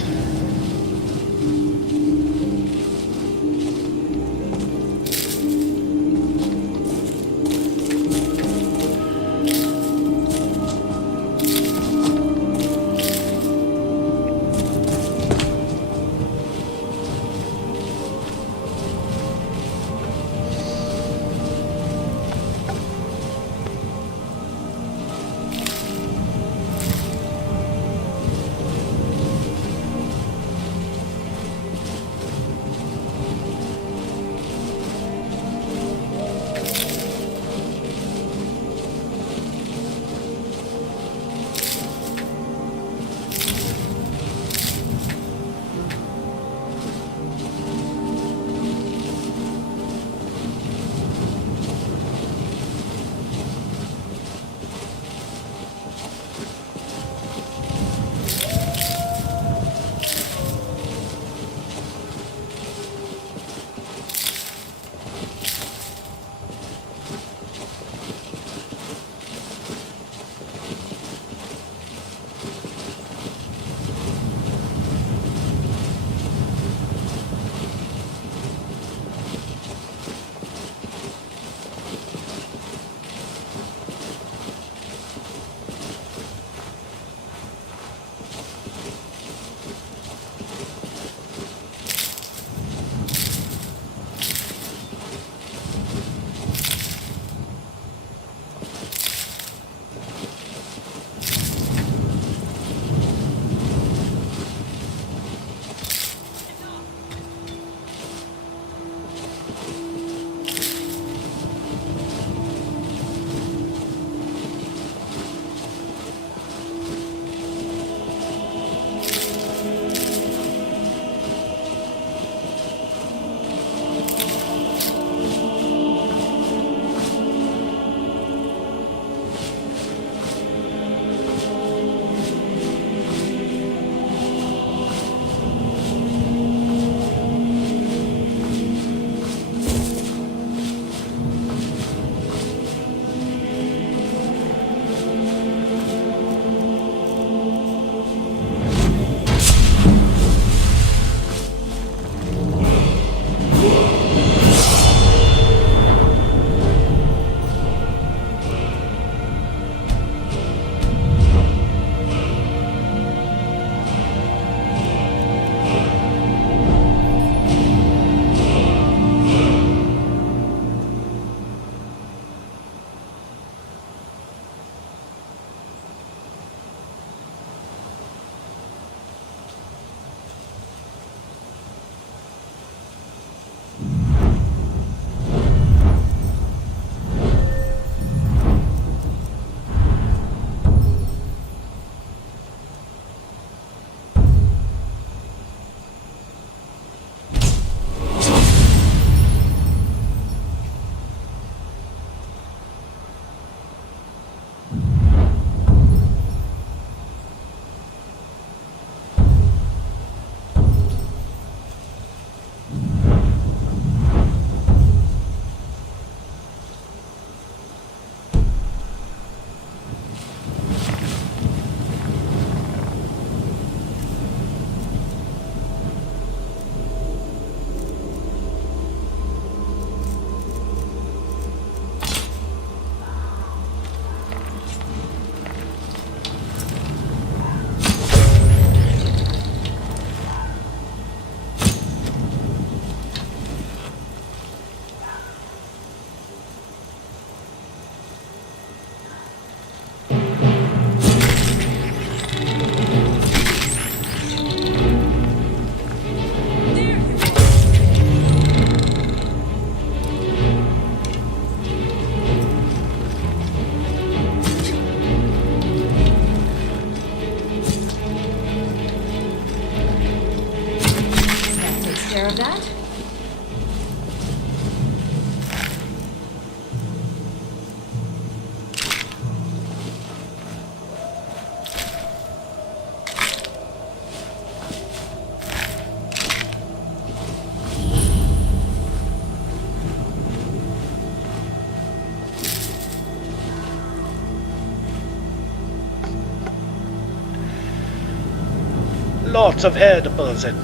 lots of edibles and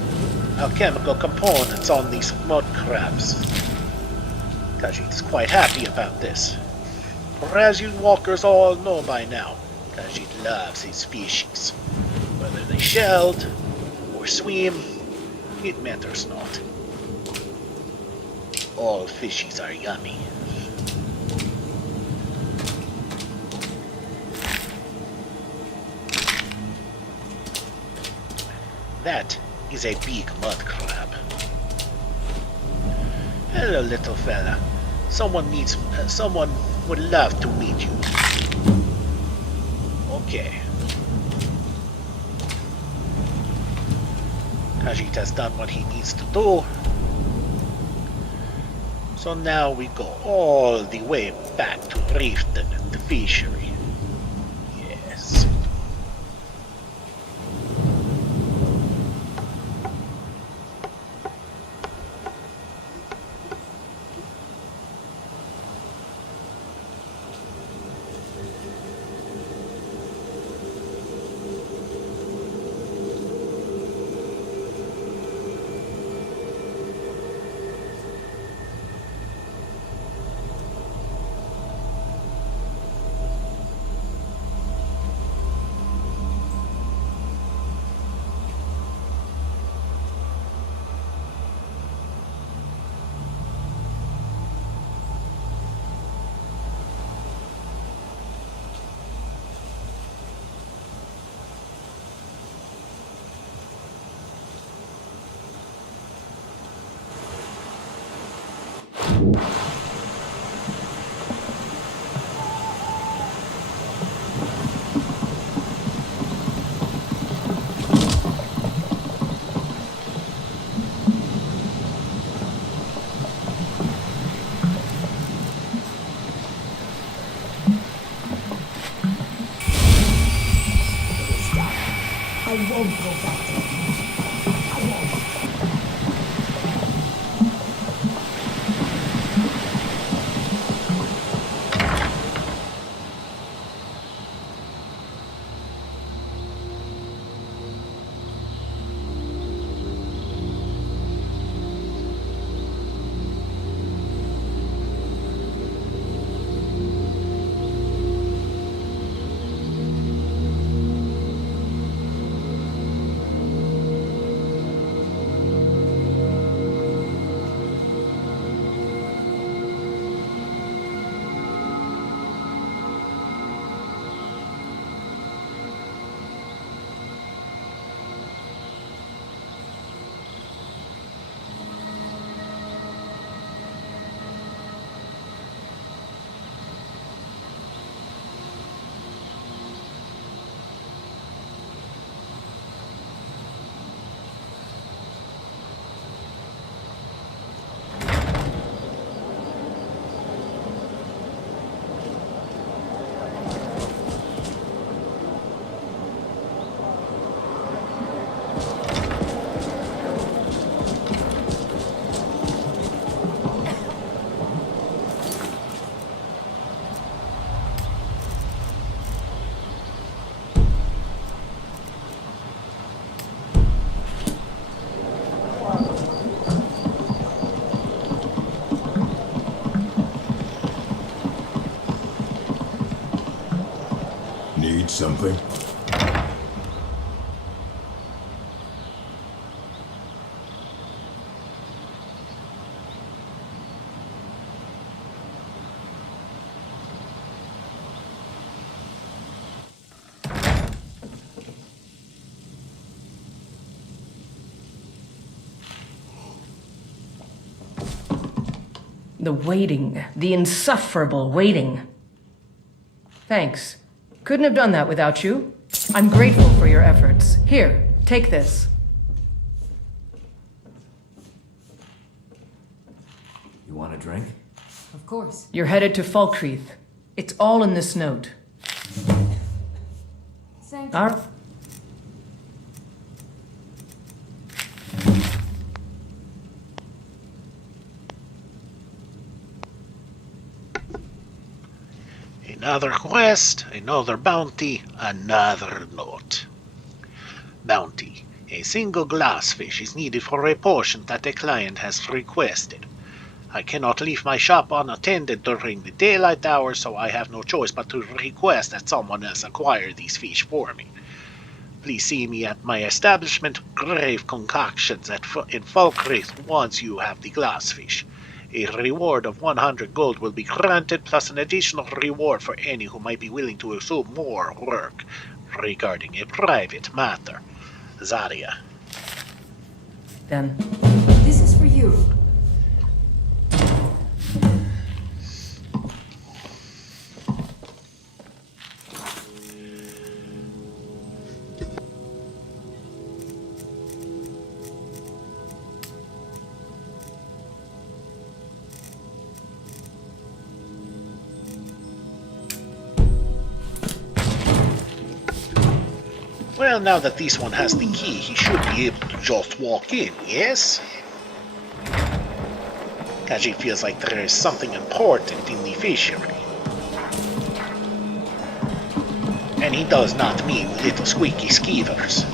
alchemical components on these mud crabs. Khajiit is quite happy about this. For as you walkers all know by now, Khajiit loves his species. Whether they shelled or swim, it matters not. All fishies are yummy. That is a big mud crab. Hello, little fella. Someone would love to meet you. Okay. Khajiit has done what he needs to do. So now we go all the way back to Riften, the fishery. Yes. I won't go back there. I won't. Need something? The waiting. The insufferable waiting. Thanks. Couldn't have done that without you. I'm grateful for your efforts. Here, take this. You want a drink? Of course. You're headed to Falkreath. It's all in this note. Thank you. All right. Another quest, another bounty, another note. Bounty. A single glassfish is needed for a portion that a client has requested. I cannot leave my shop unattended during the daylight hours, so I have no choice but to request that someone else acquire these fish for me. Please see me at my establishment, Grave Concoctions, in Falkreath, once you have the glassfish. A reward of 100 gold will be granted, plus an additional reward for any who might be willing to assume more work regarding a private matter. Zarya. Then. This is for you. Well, now that this one has the key, he should be able to just walk in, yes? Khajiit feels like there is something important in the fishery. And he does not mean little squeaky skeevers.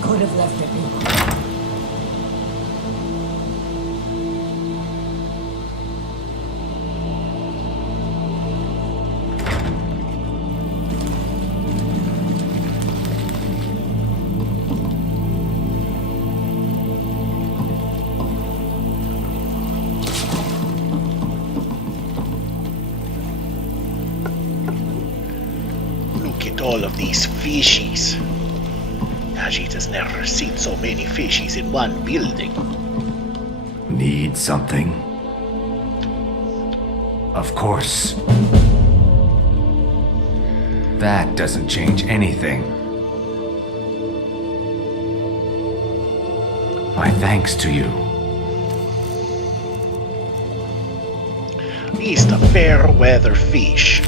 Could have left it behind. Look at all of these fishies. Khajiit has never seen so many fishies in one building. Need something? Of course. That doesn't change anything. My thanks to you. He's the fair weather fish.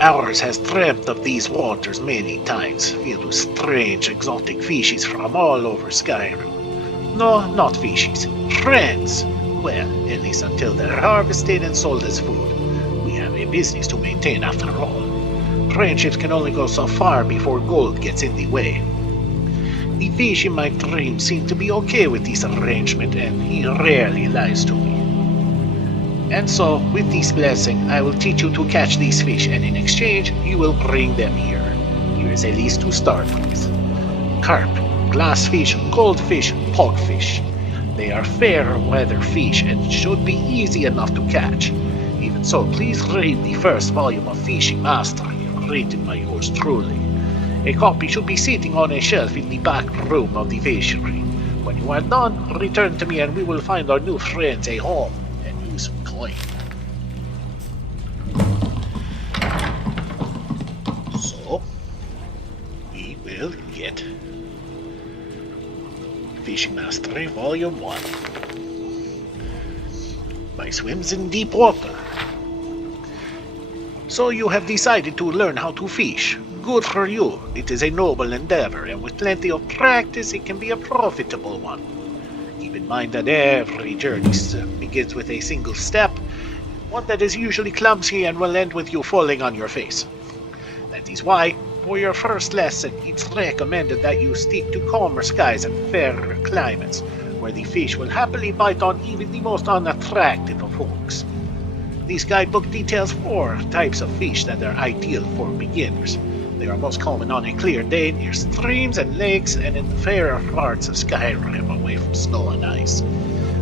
Ours has dreamt of these waters many times, filled with strange exotic fishes from all over Skyrim. No, not fishies. Friends. Well, at least until they're harvested and sold as food. We have a business to maintain after all. Friendships can only go so far before gold gets in the way. The fish in my dream seem to be okay with this arrangement, and he rarely lies to me. And so, with this blessing, I will teach you to catch these fish, and in exchange, you will bring them here. Here is a list to start with. Carp, glassfish, goldfish, pogfish. They are fair weather fish and should be easy enough to catch. Even so, please read the first volume of Fishing Mastery, written by yours truly. A copy should be sitting on a shelf in the back room of the fishery. When you are done, return to me and we will find our new friends a home. Some coin. So we will get Fishing Mastery Volume 1 by Swims-In-Deep-Water. So you have decided to learn how to fish. Good for you. It is a noble endeavor, and with plenty of practice it can be a profitable one. Keep in mind that every journey begins with a single step, one that is usually clumsy and will end with you falling on your face. That is why For your first lesson, it's recommended that you stick to calmer skies and fairer climates, where the fish will happily bite on even the most unattractive of hooks. These guidebook details 4 types of fish that are ideal for beginners. They are most common on a clear day near streams and lakes and in the fairer parts of Skyrim away from snow and ice.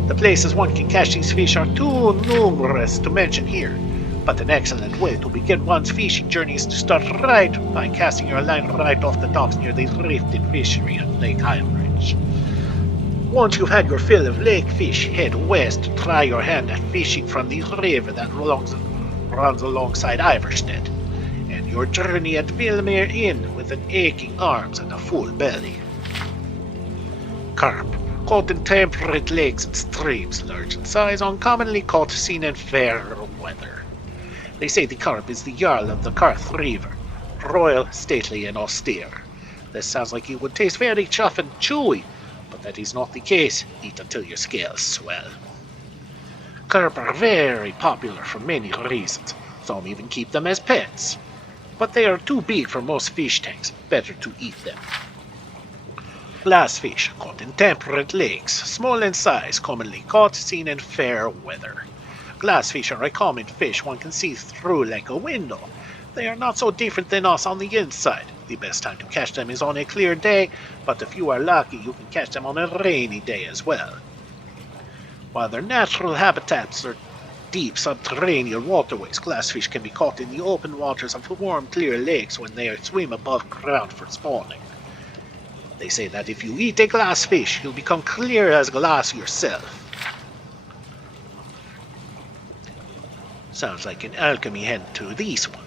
The places one can catch these fish are too numerous to mention here, but an excellent way to begin one's fishing journey is to start right by casting your line right off the docks near the Rift and Fishery on Lake Highbridge. Once you've had your fill of lake fish, head west to try your hand at fishing from the river that runs alongside Iverstead, and your journey at Vilmere Inn with an aching arms and a full belly. Carp, caught in temperate lakes and streams, large in size, uncommonly caught seen in fair weather. They say the carp is the Jarl of the Karth River, royal, stately, and austere. This sounds like it would taste very tough and chewy, but that is not the case. Eat until your scales swell. Carp are very popular for many reasons. Some even keep them as pets. But they are too big for most fish tanks. Better to eat them. Glassfish, caught in temperate lakes, small in size, commonly caught, seen in fair weather. Glassfish are a common fish one can see through like a window. They are not so different than us on the inside. The best time to catch them is on a clear day, but if you are lucky, you can catch them on a rainy day as well. While their natural habitats are deep subterranean waterways, glassfish can be caught in the open waters of warm, clear lakes when they swim above ground for spawning. They say that if you eat a glassfish, you'll become clear as glass yourself. Sounds like an alchemy hint to this one.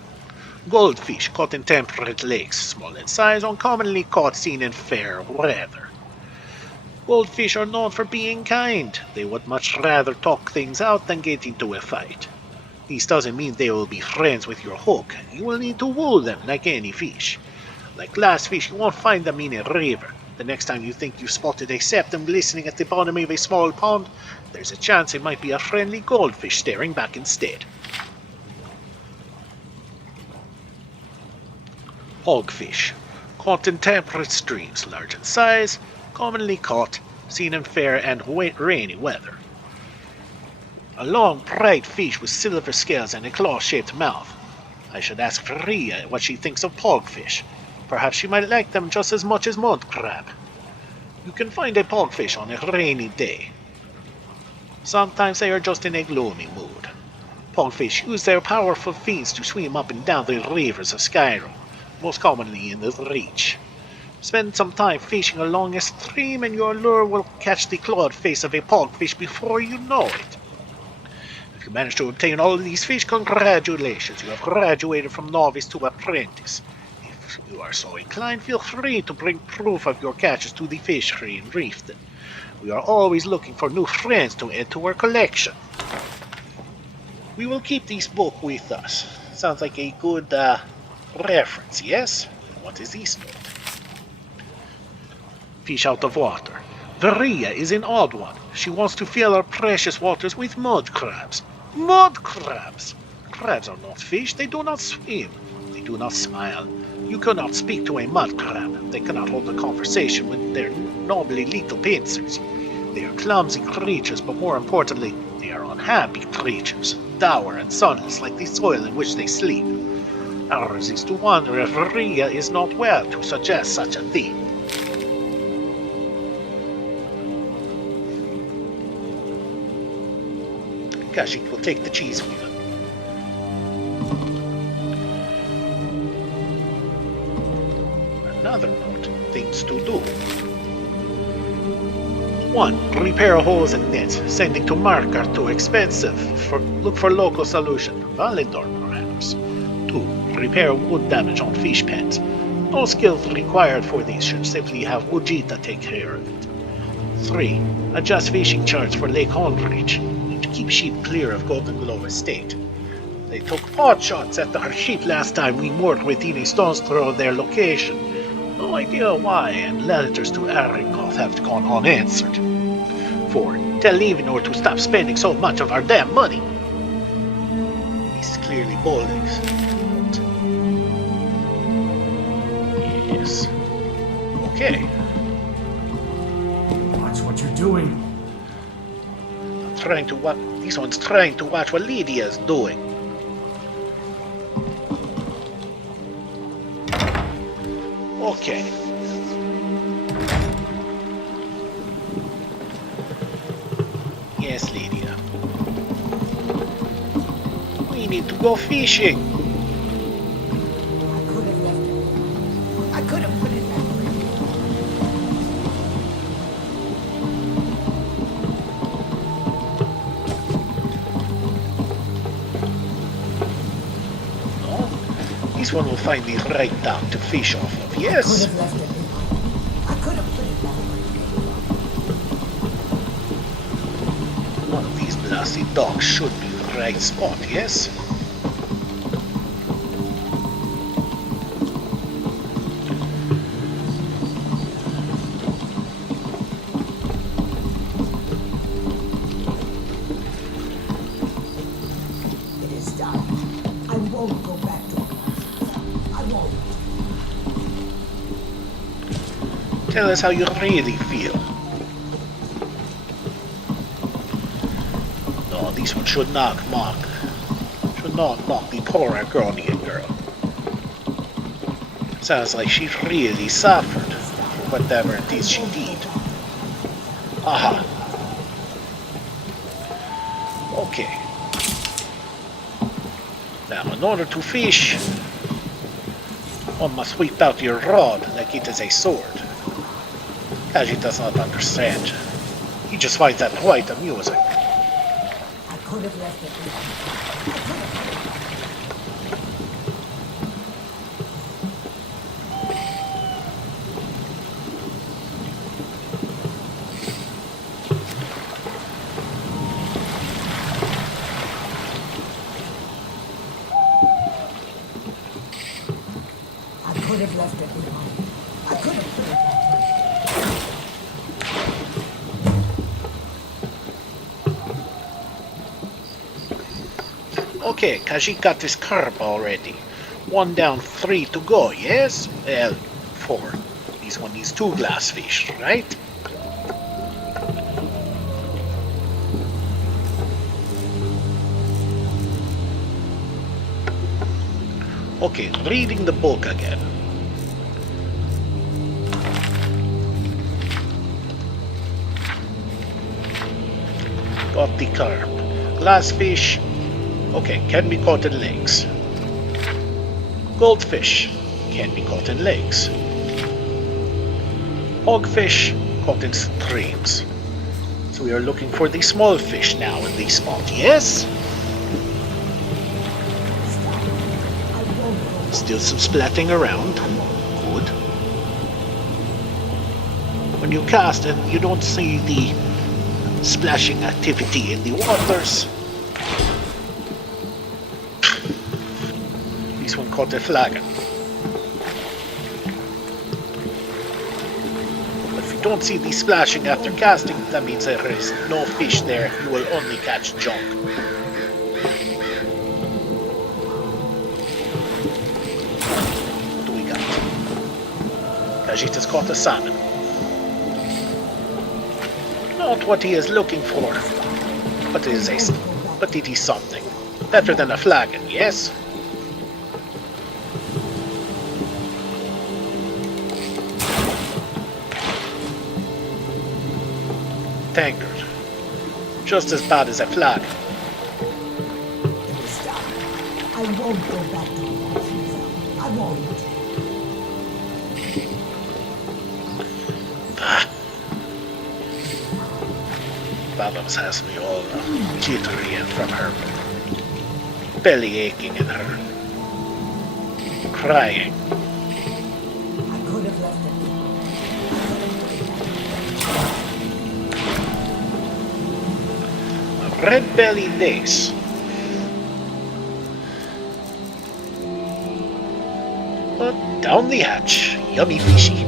Goldfish, caught in temperate lakes, small in size, uncommonly caught seen in fair weather. Goldfish are known for being kind. They would much rather talk things out than get into a fight. This doesn't mean they will be friends with your hook. You will need to woo them like any fish. Like glassfish, you won't find them in a river. The next time you think you've spotted a septum glistening at the bottom of a small pond, there's a chance it might be a friendly goldfish staring back instead. Hogfish, caught in temperate streams, large in size, commonly caught, seen in fair and rainy weather. A long, bright fish with silver scales and a claw-shaped mouth. I should ask Virilya what she thinks of hogfish. Perhaps she might like them just as much as mud crab. You can find a hogfish on a rainy day. Sometimes they are just in a gloomy mood. Hogfish use their powerful fins to swim up and down the rivers of Skyrim, most commonly in the Reach. Spend some time fishing along a stream and your lure will catch the clawed face of a hogfish before you know it. If you manage to obtain all of these fish, congratulations, you have graduated from novice to apprentice. If you are so inclined, feel free to bring proof of your catches to the fishery in Riften. We are always looking for new friends to add to our collection. We will keep this book with us. Sounds like a good reference, yes? What is this note? Fish out of water. Virilya is an odd one. She wants to fill our precious waters with mud crabs. Mud crabs! Crabs are not fish. They do not swim. They do not smile. You cannot speak to a mud crab. They cannot hold a conversation with their normally lethal pincers. They are clumsy creatures, but more importantly, they are unhappy creatures, dour and sunless like the soil in which they sleep. Ours is to wonder if Virilya is not well to suggest such a thing. Khajiit will take the cheese wheel. Another note, things to do. 1. Repair holes and nets. Sending to Mark are too expensive. Look for local solution. Validor, perhaps. 2. Repair wood damage on fish pens. No skills required for these. Should simply have Wujita take care of it. 3. Adjust fishing charts for Lake Holdridge. Need to keep sheep clear of Golden Glow Estate. They took pot shots at our sheep last time we moored within a stone's throw of their location. No idea why, and letters to Aringoth have gone unanswered. 4. Tell Levinor to stop spending so much of our damn money. He's clearly bolding. Okay. Watch what you're doing. I'm trying to watch. This one's trying to watch what Lydia's doing. Okay. Yes, Lydia. We need to go fishing. I could have put it that way. No? This one will find the right dock to fish off of. Yes. I could have left it behind. I could have put it that way. One of these blasty docks should be the right spot, yes? It is done. I won't go back to it. I won't. Tell us how you really feel. No, this one should not mock the poor Agronian girl. Sounds like she really suffered for whatever it is she did. Aha. Okay. Now, in order to fish, one must whip out your rod like it is a sword. Khajiit does not understand. He just finds that quite amusing. I could have left it behind. I could have left it behind. I could have put it that way. Okay, Khajiit got this carp already. 1 down, 3 to go, yes? Well, 4. This one needs 2 glass fish, right? Okay, reading the book again. Got the carp. Glass fish. Okay, can be caught in lakes. Goldfish can be caught in lakes. Hogfish caught in streams. So we are looking for the small fish now in the spot, yes? Still some splatting around. Good. When you cast and you don't see the splashing activity in the waters. This one caught a flagon. But if you don't see the splashing after casting, that means there is no fish there. You will only catch junk. What do we got? Khajiit has caught a salmon. Not what he is looking for, but it is something. Better than a flagon, yes? Tankard. Just as bad as a flagon. Stop. I won't go back to it. I won't. Babams has me all jittery and from her belly aching and her crying. I could have left it. A red belly lace. But down the hatch, yummy fishy.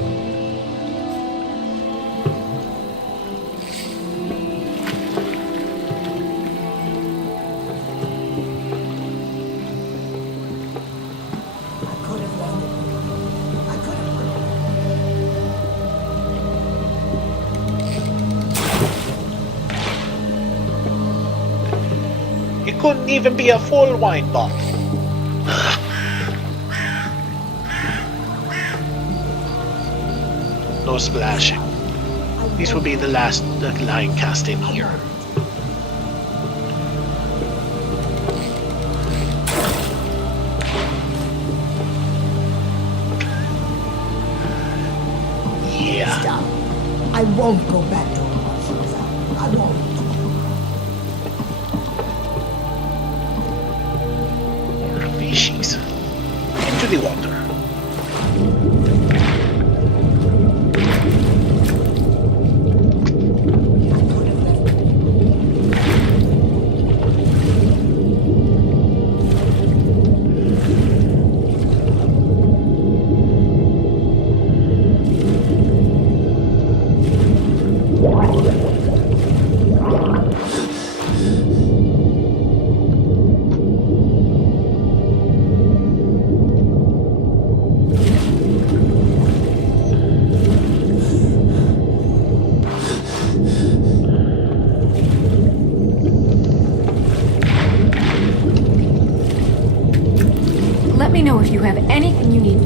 couldn't even be a full wine bottle. No splashing. This will be the last line cast in here. Yeah. Stop. I won't go back to Russia. I won't. Fishies. Into the water. Let me know if you have anything you need.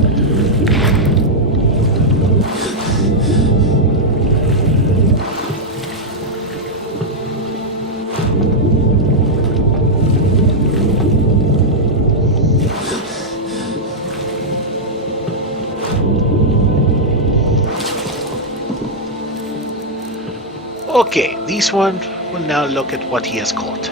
Okay, this one will now look at what he has caught.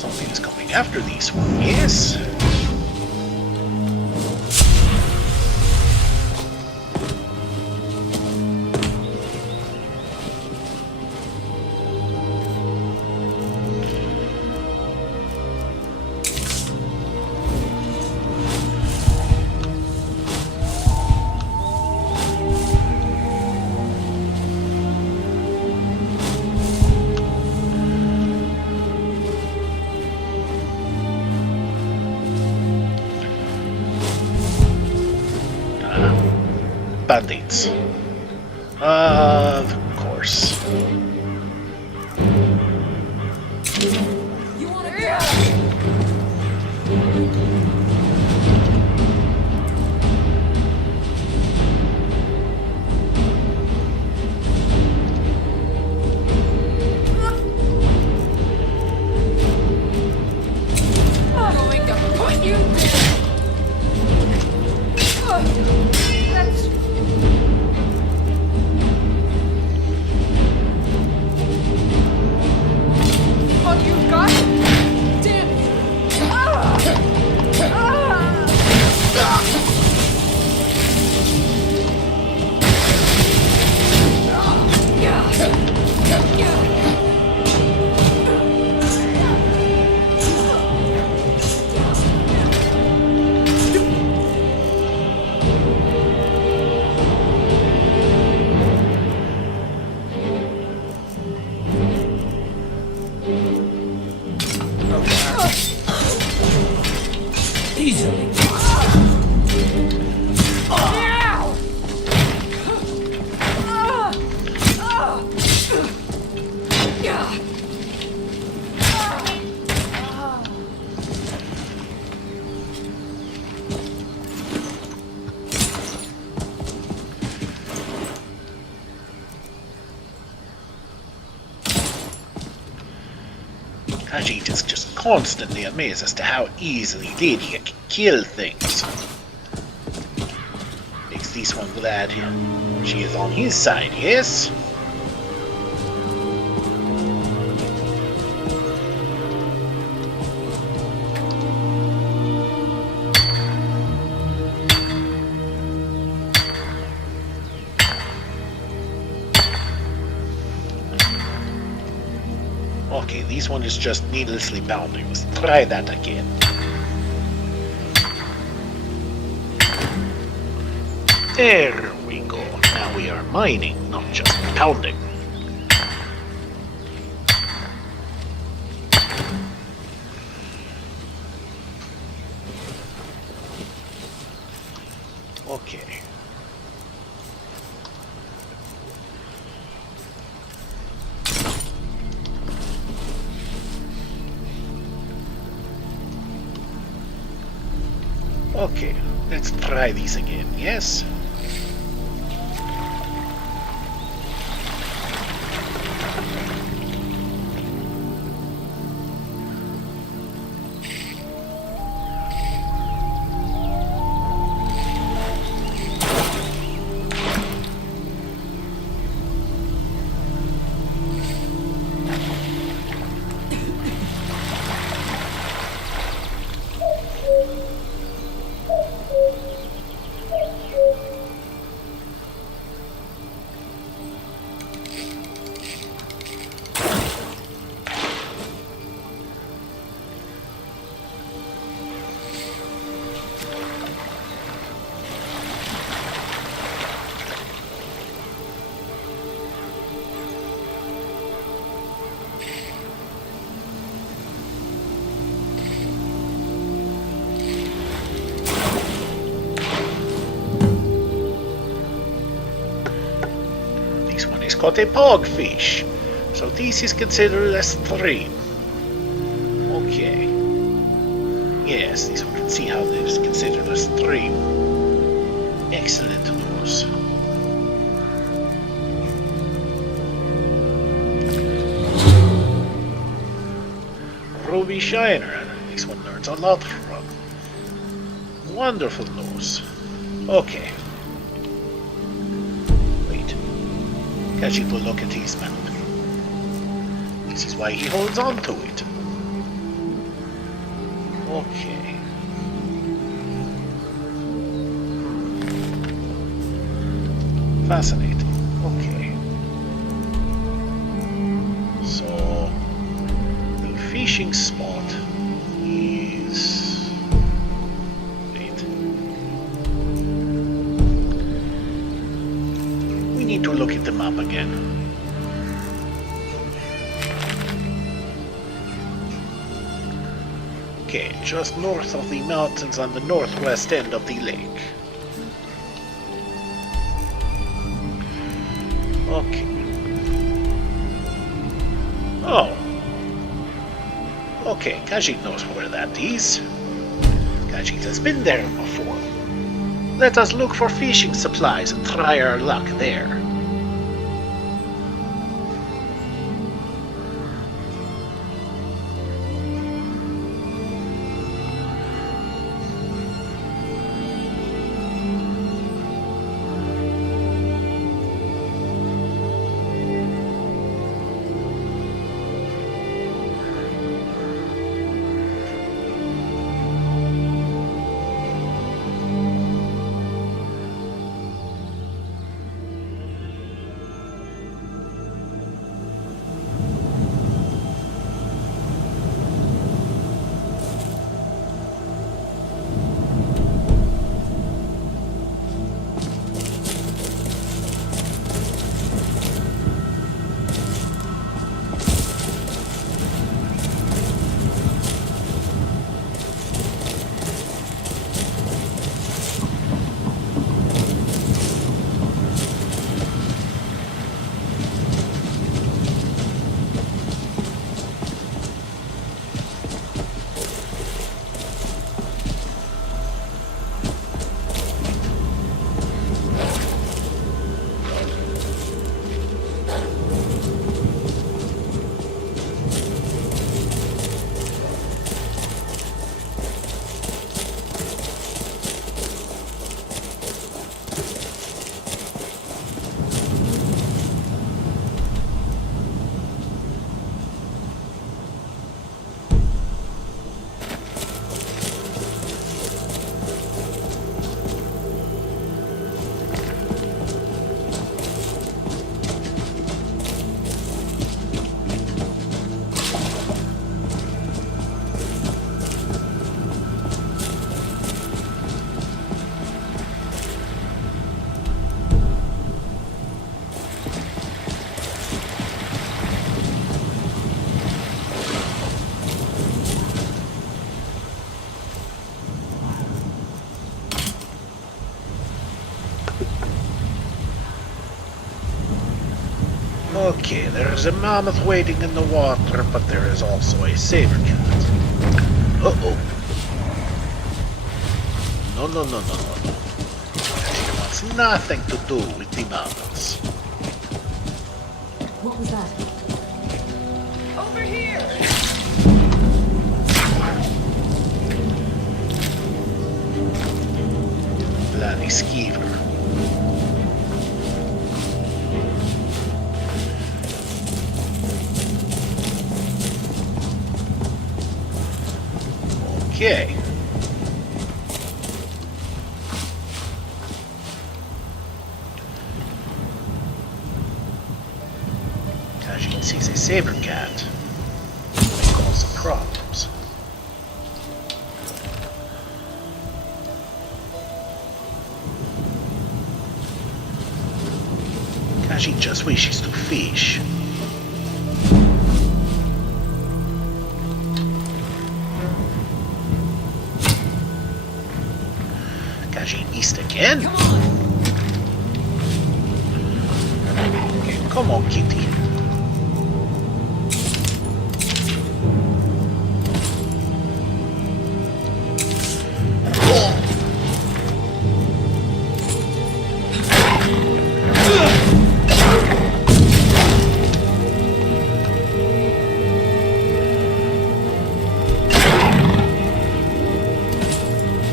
Something is coming after these one, yes? Band-aids. Of course. Going to put you That's... All you got? Damn it! Easily. Khajiit is just constantly amazed as to how easily Lydia can kill things. Makes this one glad she is on his side, yes? Okay, this one is just needlessly bounding. Let's try that again. There we go. Now we are mining, not just pounding. Okay. Okay, let's try these again, yes? Caught a pogfish, so this is considered a stream. Okay. Yes, this one can see how this is considered a stream. Excellent news. Ruby Shiner, this one learns a lot from. Wonderful news. Okay. Khajiit will look at his map. This is why he holds on to it. Okay. Fascinating. Okay. So, the fishing spot is... Wait. We need to look at the map again. Okay, just north of the mountains on the northwest end of the lake. Okay. Oh. Okay, Khajiit knows where that is. Khajiit has been there before. Let us look for fishing supplies and try our luck there. Okay, there is a mammoth waiting in the water, but there is also a saber cat. Uh-oh. No. She wants nothing to do with the mammoths. What was that? Over here! Bloody skeever. Okay. Khajiit sees a saber cat. May cause some problems. Khajiit just wishes to fish. Khajiit east again? Okay, come on, kitty.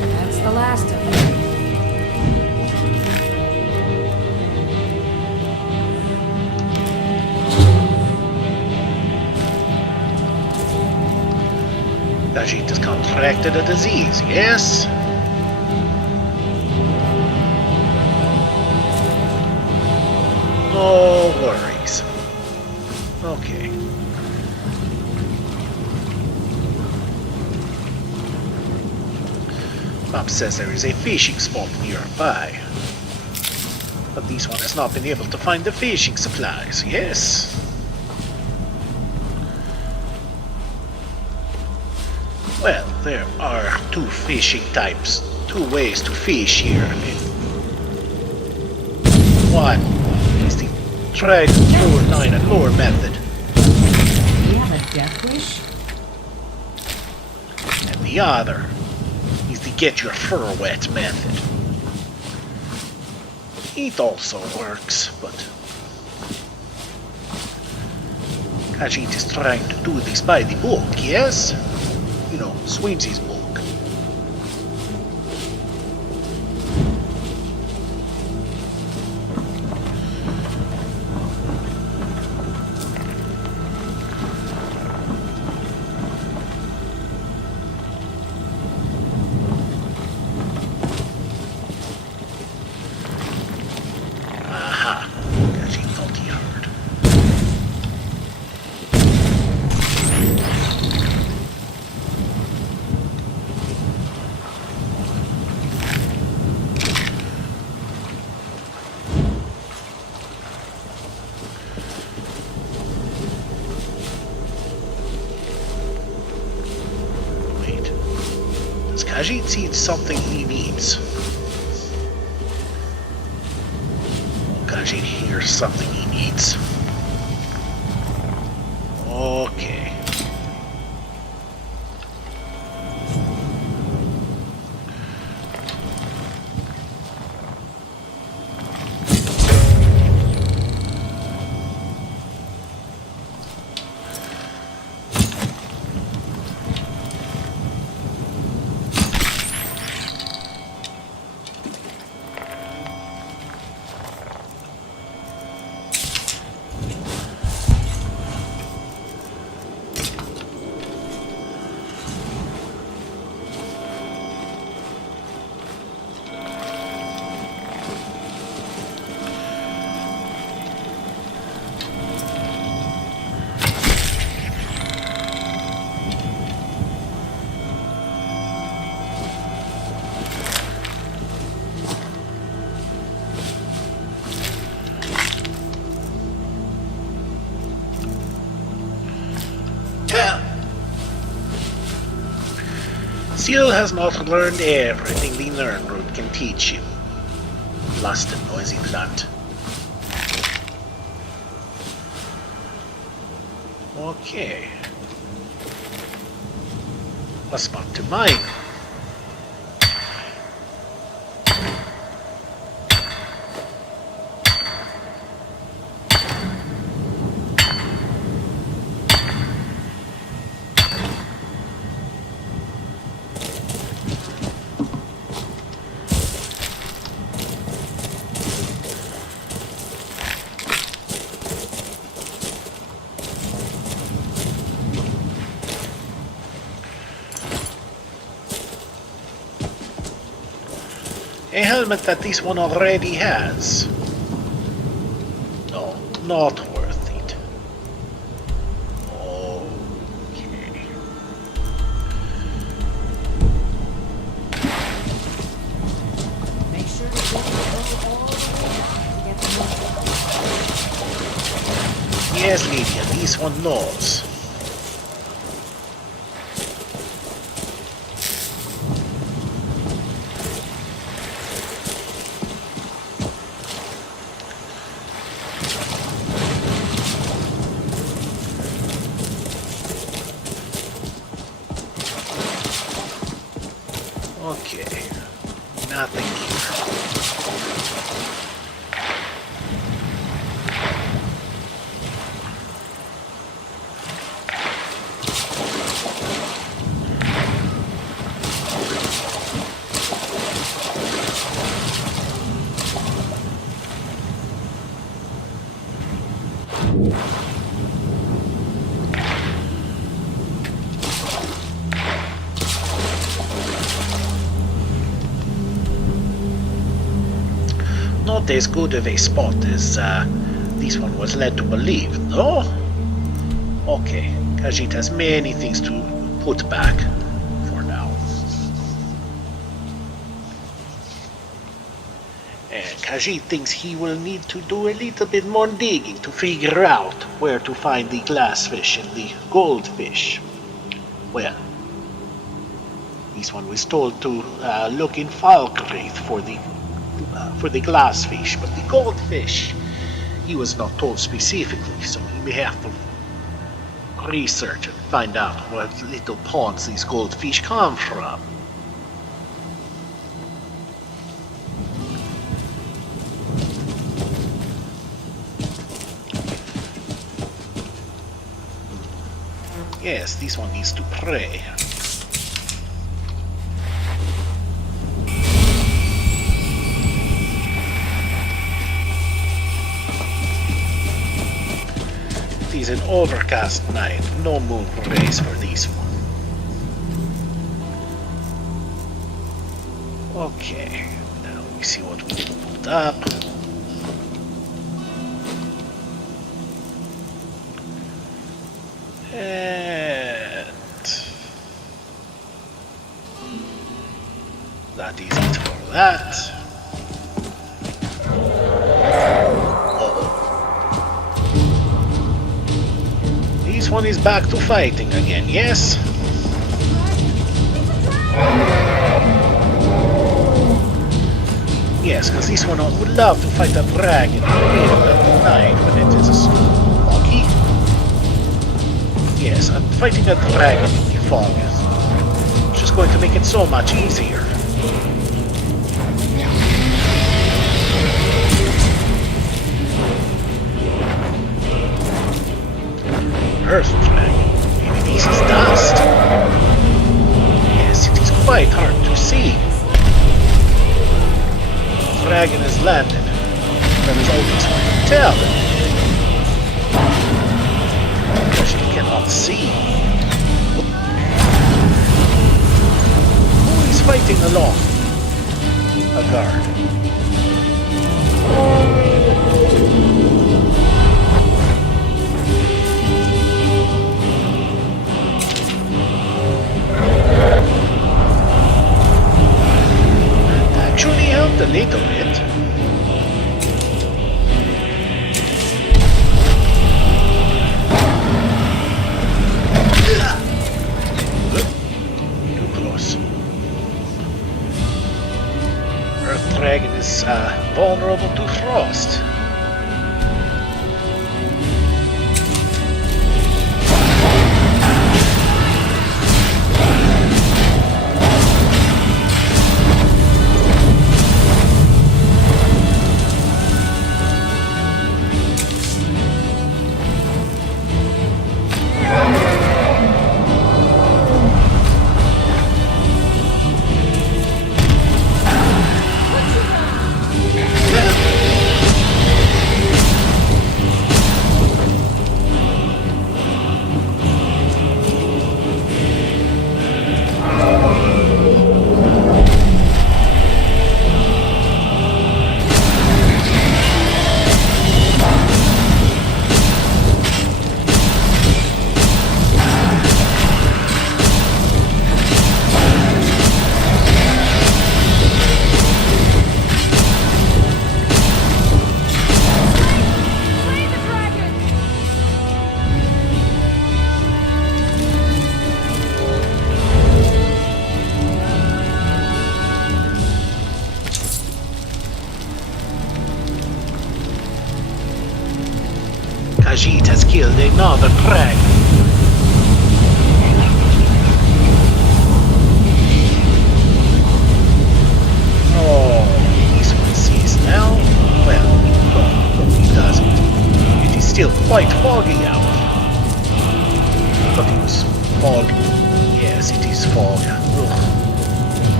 That's the last of you. Khajiit has contracted a disease, yes? No worries. Okay. Bob says there is a fishing spot nearby. But this one has not been able to find the fishing supplies, yes? Well, there are two fishing types, two ways to fish here. One is the trident lure line and lure method. We have a death wish? And the other is the get your fur wet method. It also works, but Khajiit is trying to do this by the book, yes? You know, Swims' book. Aha, Khajiit thought he heard. Does Khajiit see something he needs? Khajiit hears something he needs. Okay. Seal has not learned everything the Nern Root can teach him. Lost a noisy plant. Okay. A spot to mine. A helmet that this one already has. No, not worth it. Okay. Make sure to go all the way down to get the most. Yes, Lydia, this one knows. Okay, nothing here. not as good of a spot as this one was led to believe, no? Okay, Khajiit has many things to put back for now. And Khajiit thinks he will need to do a little bit more digging to figure out where to find the glassfish and the goldfish. Well, this one was told to look in Falkreath for the glassfish, but the goldfish, he was not told specifically, so he may have to research and find out what little ponds these goldfish come from. Yes, this one needs to pray. It is an overcast night, no moon rays for this one. Okay, now we see what we can put up. And that is it for that. This one is back to fighting again, yes? Yes, because this one would love to fight a dragon in the middle of the night when it is foggy. Yes, I'm fighting a dragon in the fog. It's just going to make it so much easier. Earth dragon. Maybe this is dust. Yes, it is quite hard to see. The dragon has landed. That is all it's going to tell. She cannot see. Who is fighting along? A guard. Actually helped a little bit. Too close. Earth Dragon is vulnerable to frost. Khajiit has killed another dragon. Oh, this one sees now. Well, no, he doesn't. It is still quite foggy out. But it was fog. Yes, it is fog. Ugh.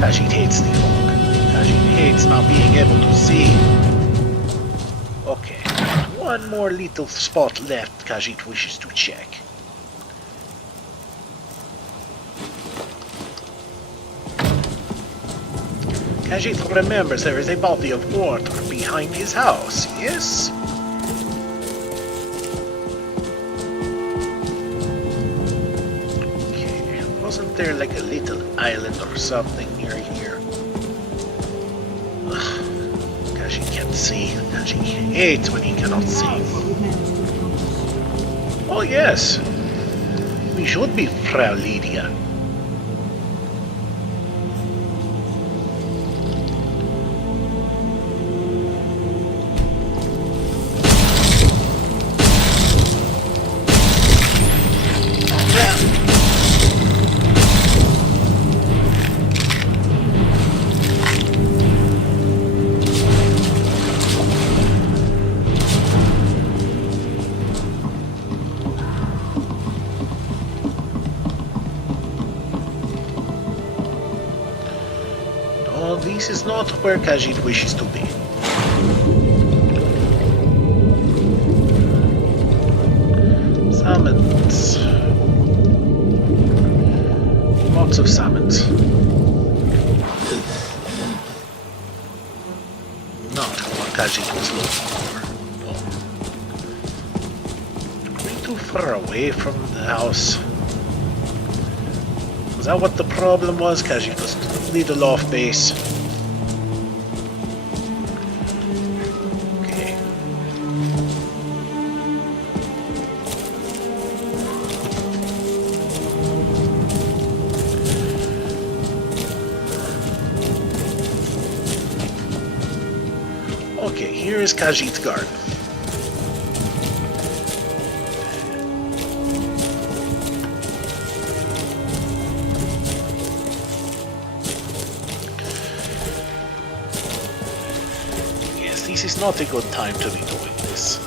Khajiit hates the fog. Khajiit hates not being able to see. Okay. One more little spot left Khajiit wishes to check. Khajiit remembers there is a body of water behind his house, yes? Okay, wasn't there like a little island or something near here? Ugh, Khajiit can't see. Khajiit hates when he cannot see. Oh yes, we should be Frau Lydia. This is not where Khajiit wishes to be. Salmons. Lots of salmons. Not what Khajiit was looking for. No. Way too far away from the house. Was that what the problem was? Khajiit was a little off base. Okay, here is Khajiit's garden. Yes, this is not a good time to be doing this.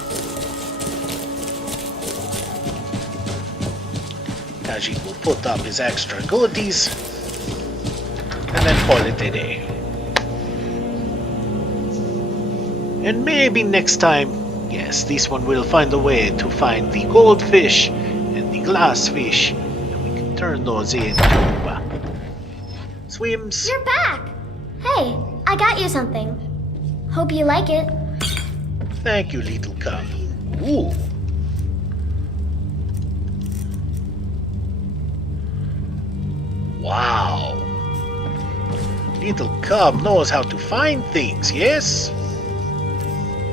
Khajiit will put up his extra goodies and then call it a day. And maybe next time, yes, this one will find a way to find the goldfish and the glassfish, and we can turn those into swims. You're back! Hey, I got you something. Hope you like it. Thank you, little cub. Ooh. Wow. Little cub knows how to find things, yes?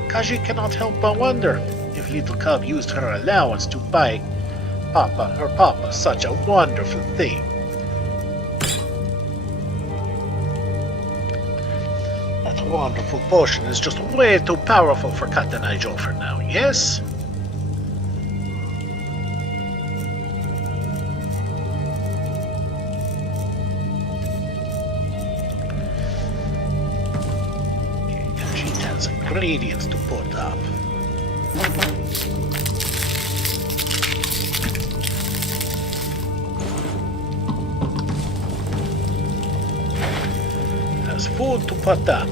Khajiit cannot help but wonder if little cub used her allowance to buy her papa such a wonderful thing. That wonderful potion is just way too powerful for Katenai-jo for now, yes? Ingredients to put up. Has food to put up.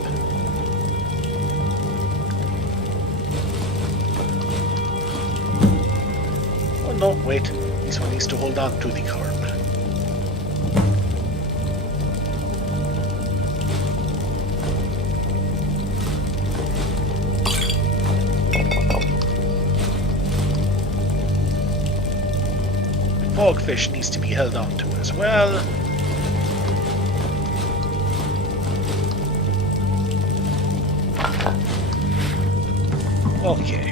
Oh no, wait. This one needs to hold on to the carb. Fogfish needs to be held on to as well. Okay.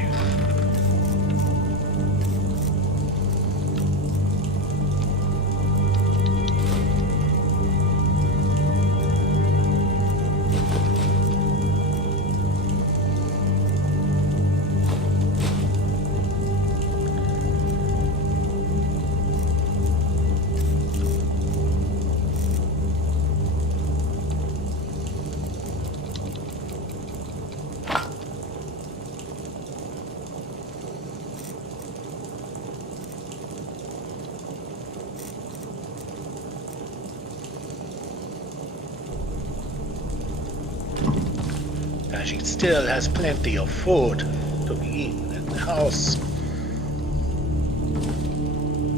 She still has plenty of food to be eaten in the house.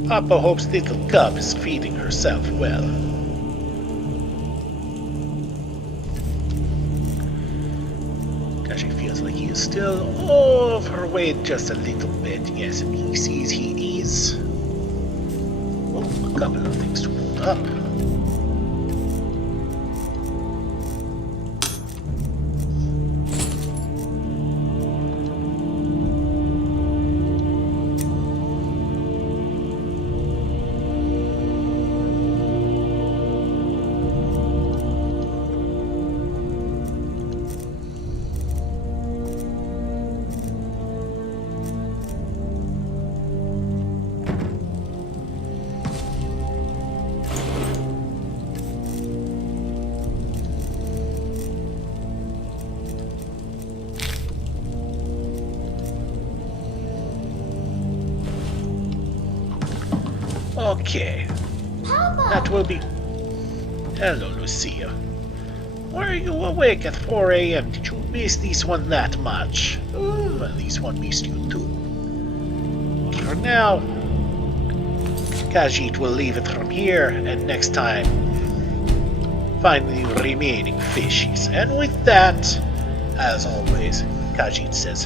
Papa hopes little cub is feeding herself well. Actually feels like he is still overweight just a little bit. Yes, and he sees he is. Oh, a couple of things to hold up. Okay. Papa! That will be... Hello, Lucia. Were you awake at 4 a.m.? Did you miss this one that much? Well, this one missed you too. But for now, Khajiit will leave it from here, and next time, find the remaining fishies. And with that, as always, Khajiit says